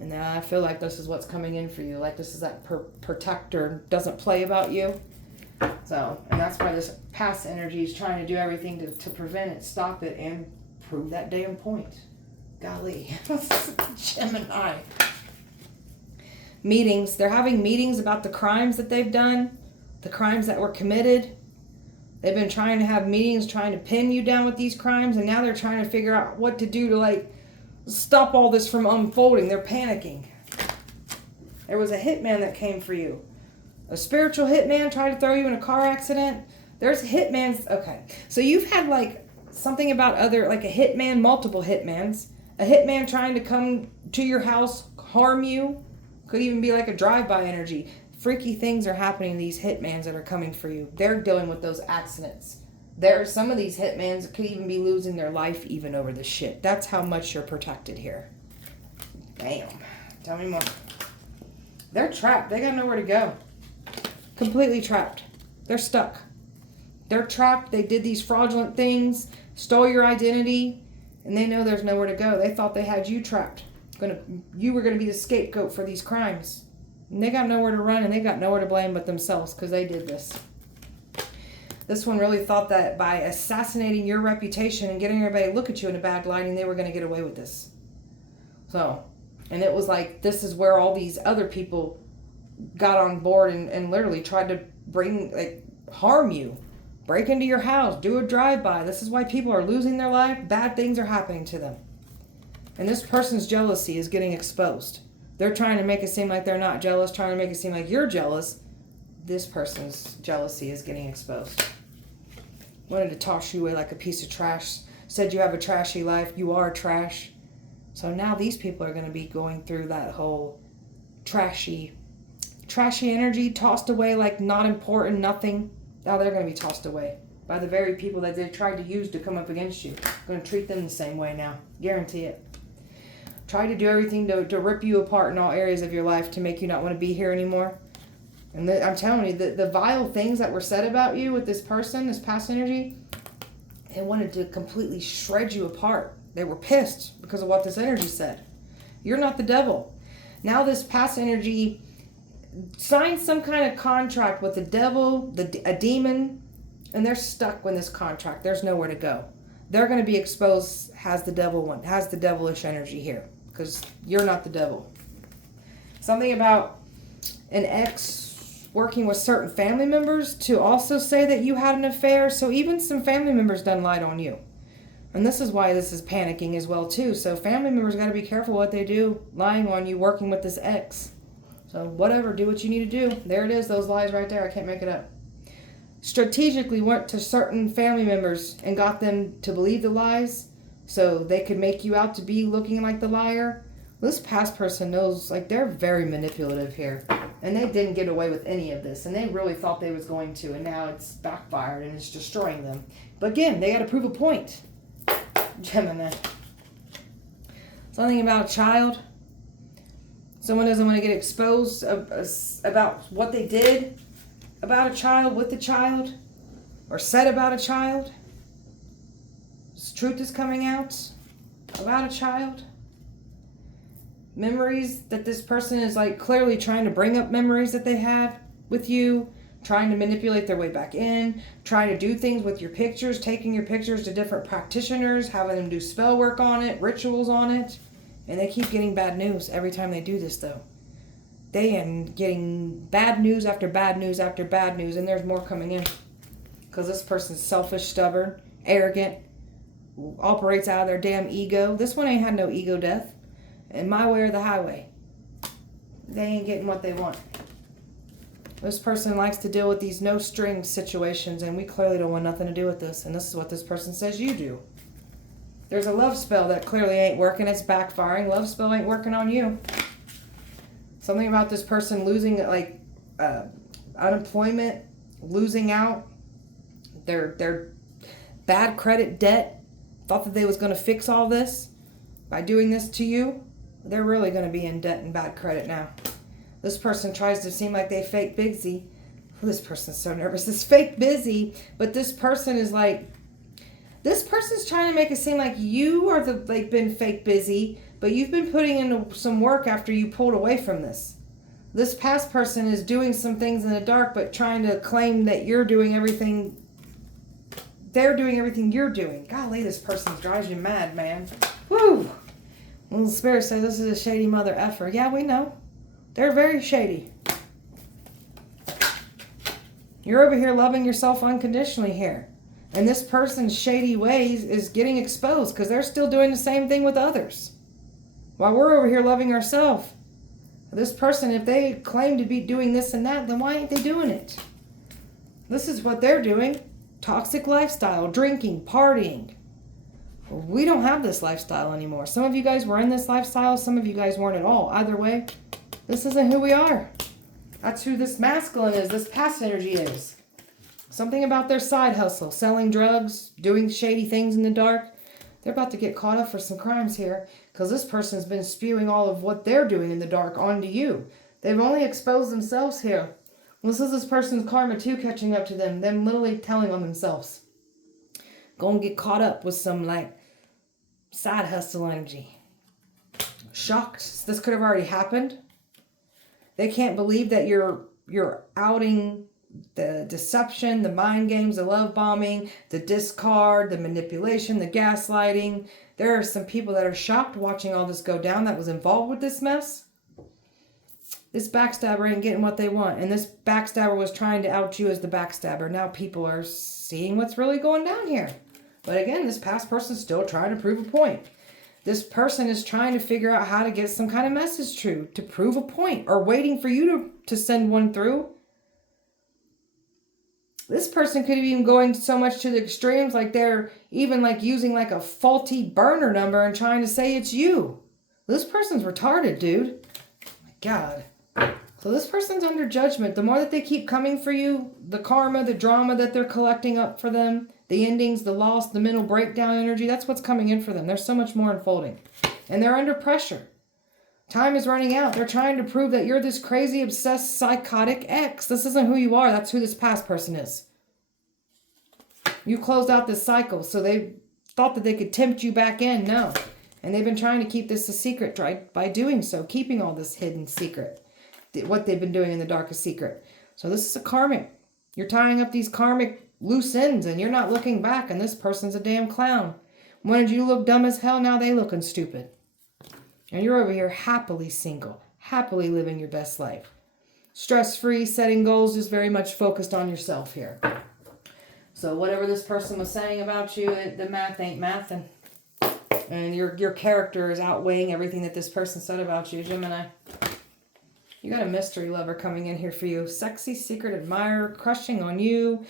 And I feel like this is what's coming in for you. Like this is that protector, doesn't play about you. So, and that's why this past energy is trying to do everything to prevent it, stop it, and prove that damn point. Golly. Gemini. Meetings. They're having meetings about the crimes that they've done, the crimes that were committed. They've been trying to have meetings, trying to pin you down with these crimes, and now they're trying to figure out what to do to, like, stop all this from unfolding. They're panicking. There was a hitman that came for you. A spiritual hitman tried to throw you in a car accident. There's hitmans. Okay. So you've had, like, something about other, like a hitman, multiple hitmans. A hitman trying to come to your house, harm you. Could even be like a drive-by energy. Freaky things are happening to these hitmans that are coming for you. They're dealing with those accidents. There are some of these hitmans that could even be losing their life even over this shit. That's how much you're protected here. Damn. Tell me more. They're trapped. They got nowhere to go. Completely trapped. They're stuck. They're trapped. They did these fraudulent things, stole your identity, and they know there's nowhere to go. They thought they had you trapped. You were going to be the scapegoat for these crimes. And they got nowhere to run, and they got nowhere to blame but themselves because they did this. This one really thought that by assassinating your reputation and getting everybody to look at you in a bad lighting, they were going to get away with this. So, and it was like, this is where all these other people got on board and literally tried to harm you. Break into your house, do a drive-by. This is why people are losing their life. Bad things are happening to them. And this person's jealousy is getting exposed. They're trying to make it seem like they're not jealous, trying to make it seem like you're jealous. This person's jealousy is getting exposed. Wanted to toss you away like a piece of trash. Said you have a trashy life. You are trash. So now these people are going to be going through that whole trashy energy, tossed away like not important, nothing. Now they're going to be tossed away by the very people that they tried to use to come up against you. Going to treat them the same way now. Guarantee it. Try to do everything to rip you apart in all areas of your life to make you not want to be here anymore. And I'm telling you, the vile things that were said about you with this person, this past energy, they wanted to completely shred you apart. They were pissed because of what this energy said. You're not the devil. Now this past energy signed some kind of contract with the devil, a demon, and they're stuck with this contract. There's nowhere to go. They're going to be exposed has the devilish energy here, because you're not the devil. Something about an ex working with certain family members to also say that you had an affair. So even some family members done lied on you. And this is why this is panicking as well too. So family members got to be careful what they do, lying on you, working with this ex. So whatever, do what you need to do. There it is, those lies right there. I can't make it up. Strategically went to certain family members and got them to believe the lies so they could make you out to be looking like the liar. This past person knows, like, they're very manipulative here. And they didn't get away with any of this. And they really thought they was going to. And now it's backfired and it's destroying them. But again, they got to prove a point. Gemini. Something about a child. Someone doesn't want to get exposed about what they did about a child, with the child, or said about a child. This truth is coming out about a child. Memories that this person is like clearly trying to bring up memories that they had with you, trying to manipulate their way back in, trying to do things with your pictures, taking your pictures to different practitioners, having them do spell work on it, rituals on it. And they keep getting bad news every time they do this, though. They are getting bad news after bad news after bad news, and there's more coming in. Because this person's selfish, stubborn, arrogant, operates out of their damn ego. This one ain't had no ego death. And my way or the highway. They ain't getting what they want. This person likes to deal with these no-strings situations, and we clearly don't want nothing to do with this. And this is what this person says you do. There's a love spell that clearly ain't working. It's backfiring. Love spell ain't working on you. Something about this person losing, like, unemployment, losing out, their bad credit debt, thought that they was going to fix all this by doing this to you. They're really going to be in debt and bad credit now. This person tries to seem like they fake busy. This person's so nervous. This fake busy, but this person is like, this person's trying to make it seem like you are been fake busy, but you've been putting in some work after you pulled away from this. This past person is doing some things in the dark, but trying to claim that you're doing everything. They're doing everything you're doing. Golly, this person drives you mad, man. Woo! Little Spirit says this is a shady mother effer. Yeah, we know. They're very shady. You're over here loving yourself unconditionally here. And this person's shady ways is getting exposed because they're still doing the same thing with others. While we're over here loving ourselves. This person, if they claim to be doing this and that, then why ain't they doing it? This is what they're doing. Toxic lifestyle, drinking, partying. We don't have this lifestyle anymore. Some of you guys were in this lifestyle. Some of you guys weren't at all. Either way, this isn't who we are. That's who this masculine is. This past energy is. Something about their side hustle. Selling drugs. Doing shady things in the dark. They're about to get caught up for some crimes here. Because this person's been spewing all of what they're doing in the dark onto you. They've only exposed themselves here. This is this person's karma too catching up to them. Them literally telling on themselves. Gonna get caught up with some like side hustle energy. Shocked. This could have already happened. They can't believe that you're outing the deception, the mind games, the love bombing, the discard, the manipulation, the gaslighting. There are some people that are shocked watching all this go down that was involved with this mess. This backstabber ain't getting what they want. And this backstabber was trying to out you as the backstabber. Now people are seeing what's really going down here. But again, this past person's still trying to prove a point. This person is trying to figure out how to get some kind of message true to prove a point, or waiting for you to send one through. This person could be even going so much to the extremes, like they're even like using like a faulty burner number and trying to say it's you. This person's retarded, dude. Oh my God. So this person's under judgment. The more that they keep coming for you, the karma, the drama that they're collecting up for them, the endings, the loss, the mental breakdown energy, that's what's coming in for them. There's so much more unfolding. And they're under pressure. Time is running out. They're trying to prove that you're this crazy, obsessed, psychotic ex. This isn't who you are. That's who this past person is. You closed out this cycle, so they thought that they could tempt you back in. No. And they've been trying to keep this a secret by doing so, keeping all this hidden secret. What they've been doing in the darkest secret. So this is a karmic. You're tying up these karmic loose ends and you're not looking back, and this person's a damn clown. Wanted you to look dumb as hell, now they looking stupid. And you're over here happily single, happily living your best life. Stress-free, setting goals, just very much focused on yourself here. So whatever this person was saying about you, the math ain't mathing. And your character is outweighing everything that this person said about you, Gemini. You got a mystery lover coming in here for you. Sexy, secret admirer, crushing on you.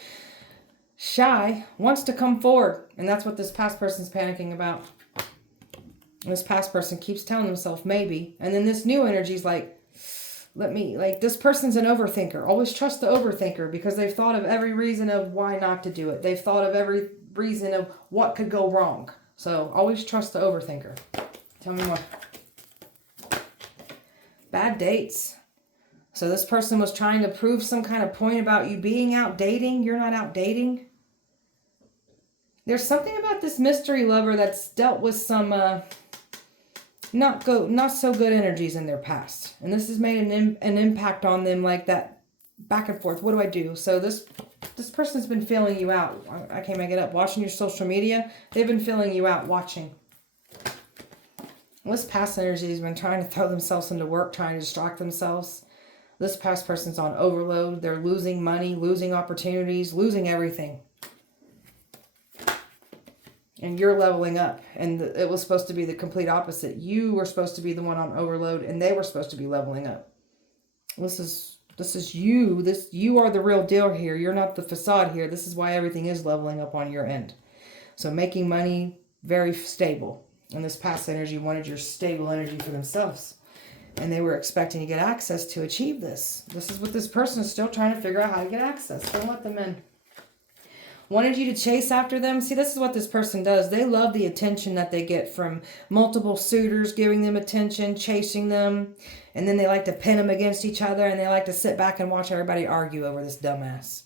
Shy, wants to come forward. And that's what this past person's panicking about. This past person keeps telling himself maybe. And then this new energy's like, this person's an overthinker. Always trust the overthinker, because they've thought of every reason of why not to do it. They've thought of every reason of what could go wrong. So always trust the overthinker. Tell me more. Bad dates. So this person was trying to prove some kind of point about you being out dating. You're not out dating. There's something about this mystery lover that's dealt with some not so good energies in their past. And this has made an impact on them, like that back and forth. What do I do? So this person's been feeling you out. I can't make it up. Watching your social media. They've been feeling you out watching. This past energy has been trying to throw themselves into work, trying to distract themselves. This past person's on overload. They're losing money, losing opportunities, losing everything. And you're leveling up. And it was supposed to be the complete opposite. You were supposed to be the one on overload, and they were supposed to be leveling up. This is you. You are the real deal here. You're not the facade here. This is why everything is leveling up on your end. So making money, very stable. And this past energy wanted your stable energy for themselves. And they were expecting to get access to achieve this. This is what this person is still trying to figure out how to get access. Don't let them in. Wanted you to chase after them. See, this is what this person does. They love the attention that they get from multiple suitors giving them attention, chasing them. And then they like to pin them against each other. And they like to sit back and watch everybody argue over this dumbass.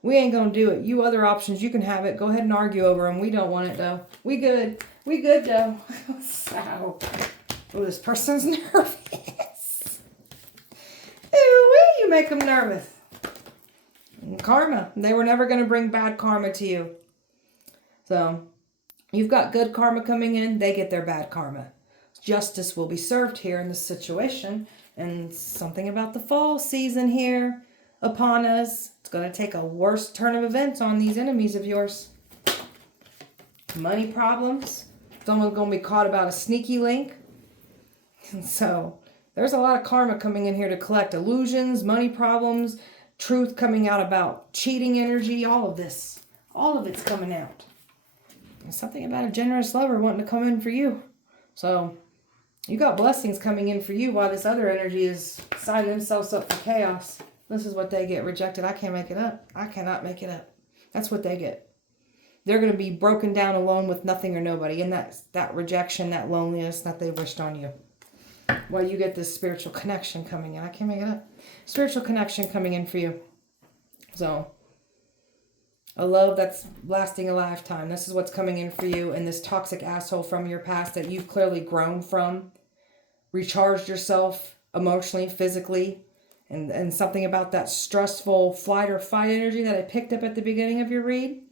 We ain't going to do it. You other options, you can have it. Go ahead and argue over them. We don't want it, though. We good. We good, though. So... oh, this person's nervous. Ooh, you make them nervous. Karma. They were never going to bring bad karma to you. So, you've got good karma coming in. They get their bad karma. Justice will be served here in this situation. And something about the fall season here upon us. It's going to take a worse turn of events on these enemies of yours. Money problems. Someone's going to be caught about a sneaky link. And so, there's a lot of karma coming in here to collect. Illusions, money problems, truth coming out about cheating energy, all of this. All of it's coming out. And something about a generous lover wanting to come in for you. So, you got blessings coming in for you while this other energy is signing themselves up for chaos. This is what they get rejected. I can't make it up. I cannot make it up. That's what they get. They're going to be broken down alone with nothing or nobody. And that rejection, that loneliness that they wished on you. While you get this spiritual connection coming in. I can't make it up. Spiritual connection coming in for you. So, a love that's lasting a lifetime. This is what's coming in for you. And this toxic asshole from your past that you've clearly grown from. Recharged yourself emotionally, physically. And something about that stressful flight or fight energy that I picked up at the beginning of your read,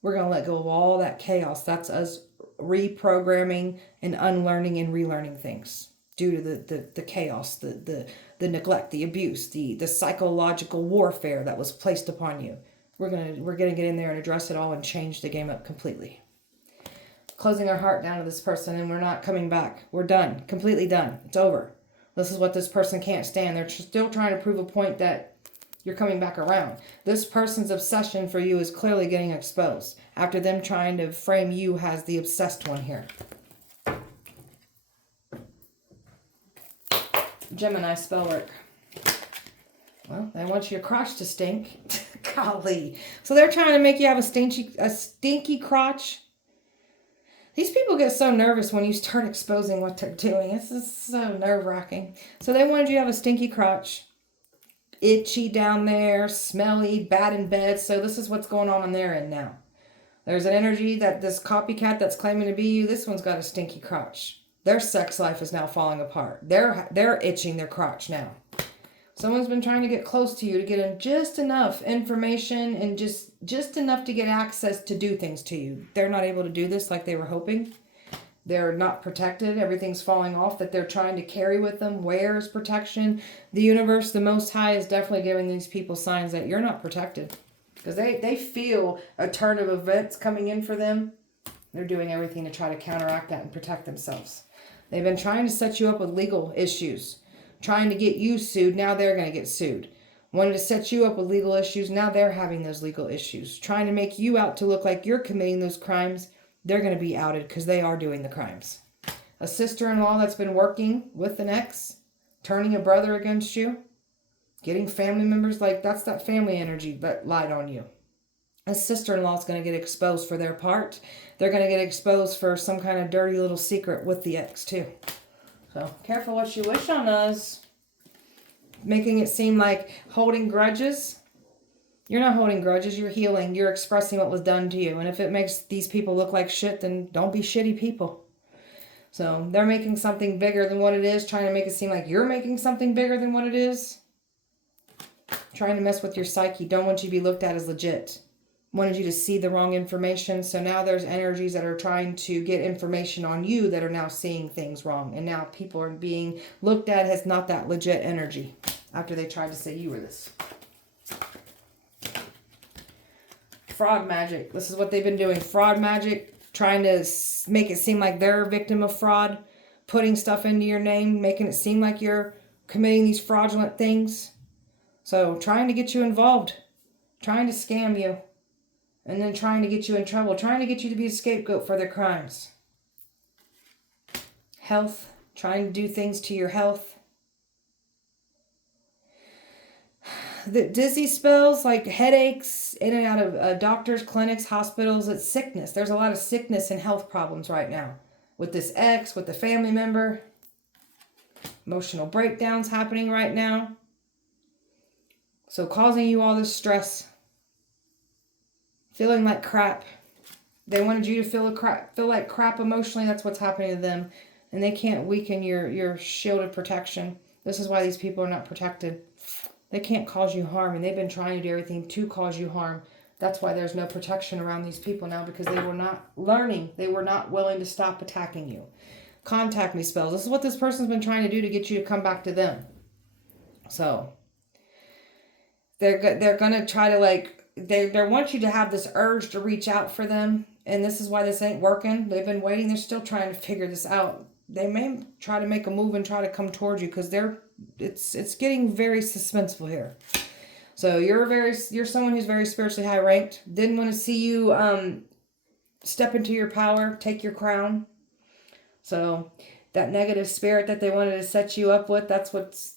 we're going to let go of all that chaos. That's us reprogramming and unlearning and relearning things due to the chaos, the neglect, the abuse, the psychological warfare that was placed upon you. We're gonna get in there and address it all and change the game up completely. Closing our heart down to this person, and we're not coming back. We're done. Completely done. It's over. This is what this person can't stand. They're still trying to prove a point that you're coming back around. This person's obsession for you is clearly getting exposed after them trying to frame you as the obsessed one here. Gemini spellwork. Well, they want your crotch to stink. Golly. So they're trying to make you have a stinky crotch. These people get so nervous when you start exposing what they're doing. This is so nerve-wracking. So they wanted you to have a stinky crotch. Itchy down there, smelly, bad in bed. So this is what's going on their end now. There's an energy that this copycat that's claiming to be you, this one's got a stinky crotch. Their sex life is now falling apart. They're itching their crotch now. Someone's been trying to get close to you to get in just enough information and just enough to get access to do things to you. They're not able to do this like they were hoping. They're not protected. Everything's falling off that they're trying to carry with them. Where is protection? The universe, the Most High, is definitely giving these people signs that you're not protected. Because they feel a turn of events coming in for them. They're doing everything to try to counteract that and protect themselves. They've been trying to set you up with legal issues. Trying to get you sued, now they're going to get sued. Wanted to set you up with legal issues, now they're having those legal issues. Trying to make you out to look like you're committing those crimes, they're going to be outed because they are doing the crimes. A sister-in-law that's been working with an ex, turning a brother against you, getting family members, like that's that family energy that lied on you. A sister-in-law is going to get exposed for their part. They're going to get exposed for some kind of dirty little secret with the ex too. So, careful what you wish on us. Making it seem like holding grudges. You're not holding grudges. You're healing. You're expressing what was done to you. And if it makes these people look like shit, then don't be shitty people. So, they're making something bigger than what it is. Trying to make it seem like you're making something bigger than what it is. Trying to mess with your psyche. Don't want you to be looked at as legit. Wanted you to see the wrong information. So now there's energies that are trying to get information on you that are now seeing things wrong. And now people are being looked at as not that legit energy after they tried to say you were this. Fraud magic. This is what they've been doing. Fraud magic. Trying to make it seem like they're a victim of fraud. Putting stuff into your name. Making it seem like you're committing these fraudulent things. So trying to get you involved. Trying to scam you. And then trying to get you in trouble. Trying to get you to be a scapegoat for their crimes. Health. Trying to do things to your health. The dizzy spells, like headaches, in and out of doctors, clinics, hospitals. It's sickness. There's a lot of sickness and health problems right now. With this ex, with the family member. Emotional breakdowns happening right now. So causing you all this stress. Feeling like crap. They wanted you to feel like crap emotionally. That's what's happening to them. And they can't weaken your shield of protection. This is why these people are not protected. They can't cause you harm. And they've been trying to do everything to cause you harm. That's why there's no protection around these people now. Because they were not learning. They were not willing to stop attacking you. Contact me spells. This is what this person's been trying to do to get you to come back to them. So. They're going to try to like. They want you to have this urge to reach out for them. And this is why this ain't working. They've been waiting. They're still trying to figure this out. They may try to make a move and try to come towards you. Because it's getting very suspenseful here. So you're someone who's very spiritually high ranked. Didn't want to see you step into your power. Take your crown. So that negative spirit that they wanted to set you up with. That's what's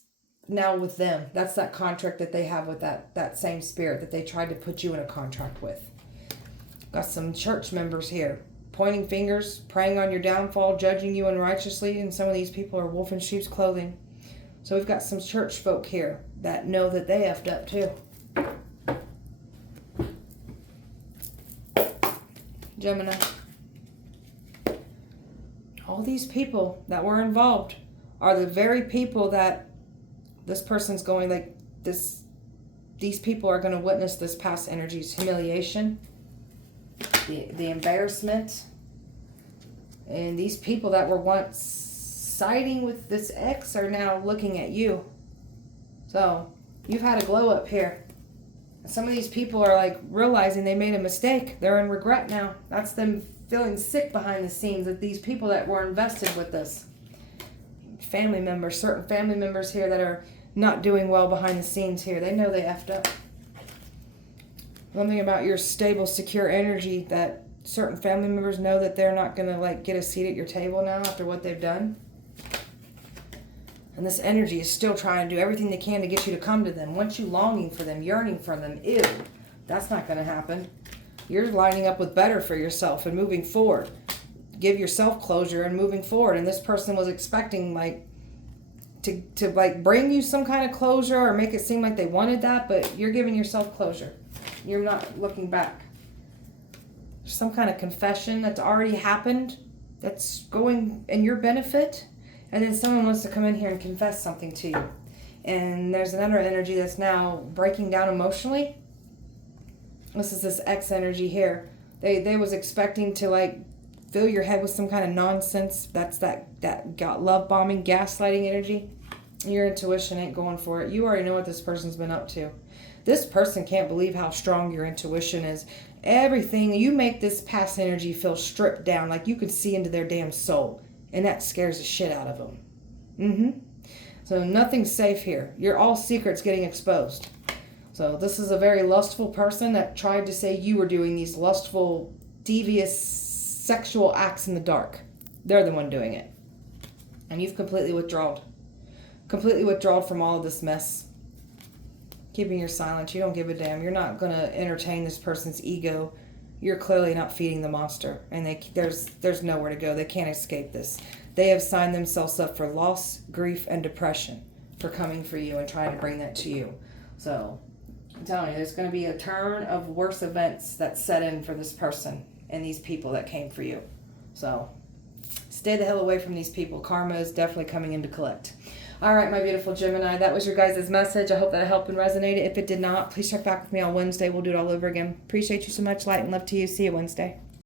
now with them. That's that contract that they have with that same spirit that they tried to put you in a contract with. Got some church members here. Pointing fingers, preying on your downfall, judging you unrighteously. And some of these people are wolf in sheep's clothing. So we've got some church folk here that know that they effed up too. Gemini. All these people that were involved are the very people that this person's going, like, these people are going to witness this past energy's humiliation, the embarrassment. And these people that were once siding with this ex are now looking at you. So you've had a glow up here. Some of these people are like realizing they made a mistake. They're in regret now. That's them feeling sick behind the scenes, that these people that were invested with this. Family members, certain family members here that are not doing well behind the scenes here. They know they effed up. Something about your stable, secure energy that certain family members know that they're not going to like get a seat at your table now after what they've done. And this energy is still trying to do everything they can to get you to come to them. Want you longing for them, yearning for them. Ew, that's not going to happen. You're lining up with better for yourself and moving forward. Give yourself closure and moving forward. And this person was expecting like to like bring you some kind of closure or make it seem like they wanted that, but you're giving yourself closure. You're not looking back. There's some kind of confession that's already happened that's going in your benefit. And then someone wants to come in here and confess something to you. And there's another energy that's now breaking down emotionally. This is this X energy here. They was expecting to like fill your head with some kind of nonsense. That's that got love bombing, gaslighting energy. Your intuition ain't going for it. You already know what this person's been up to. This person can't believe how strong your intuition is. Everything, you make this past energy feel stripped down, like you can see into their damn soul. And that scares the shit out of them. So nothing's safe here. All secrets getting exposed. So this is a very lustful person that tried to say you were doing these lustful, devious, sexual acts in the dark. They're the one doing it. And you've completely withdrawn. Completely withdrawn from all of this mess. Keeping your silence. You don't give a damn. You're not going to entertain this person's ego. You're clearly not feeding the monster. And there's nowhere to go. They can't escape this. They have signed themselves up for loss, grief, and depression for coming for you and trying to bring that to you. So I'm telling you, there's going to be a turn of worse events that set in for this person and these people that came for you. So stay the hell away from these people. Karma is definitely coming in to collect. All right, my beautiful Gemini, that was your guys' message. I hope that it helped and resonated. If it did not, please check back with me on Wednesday. We'll do it all over again. Appreciate you so much. Light and love to you. See you Wednesday.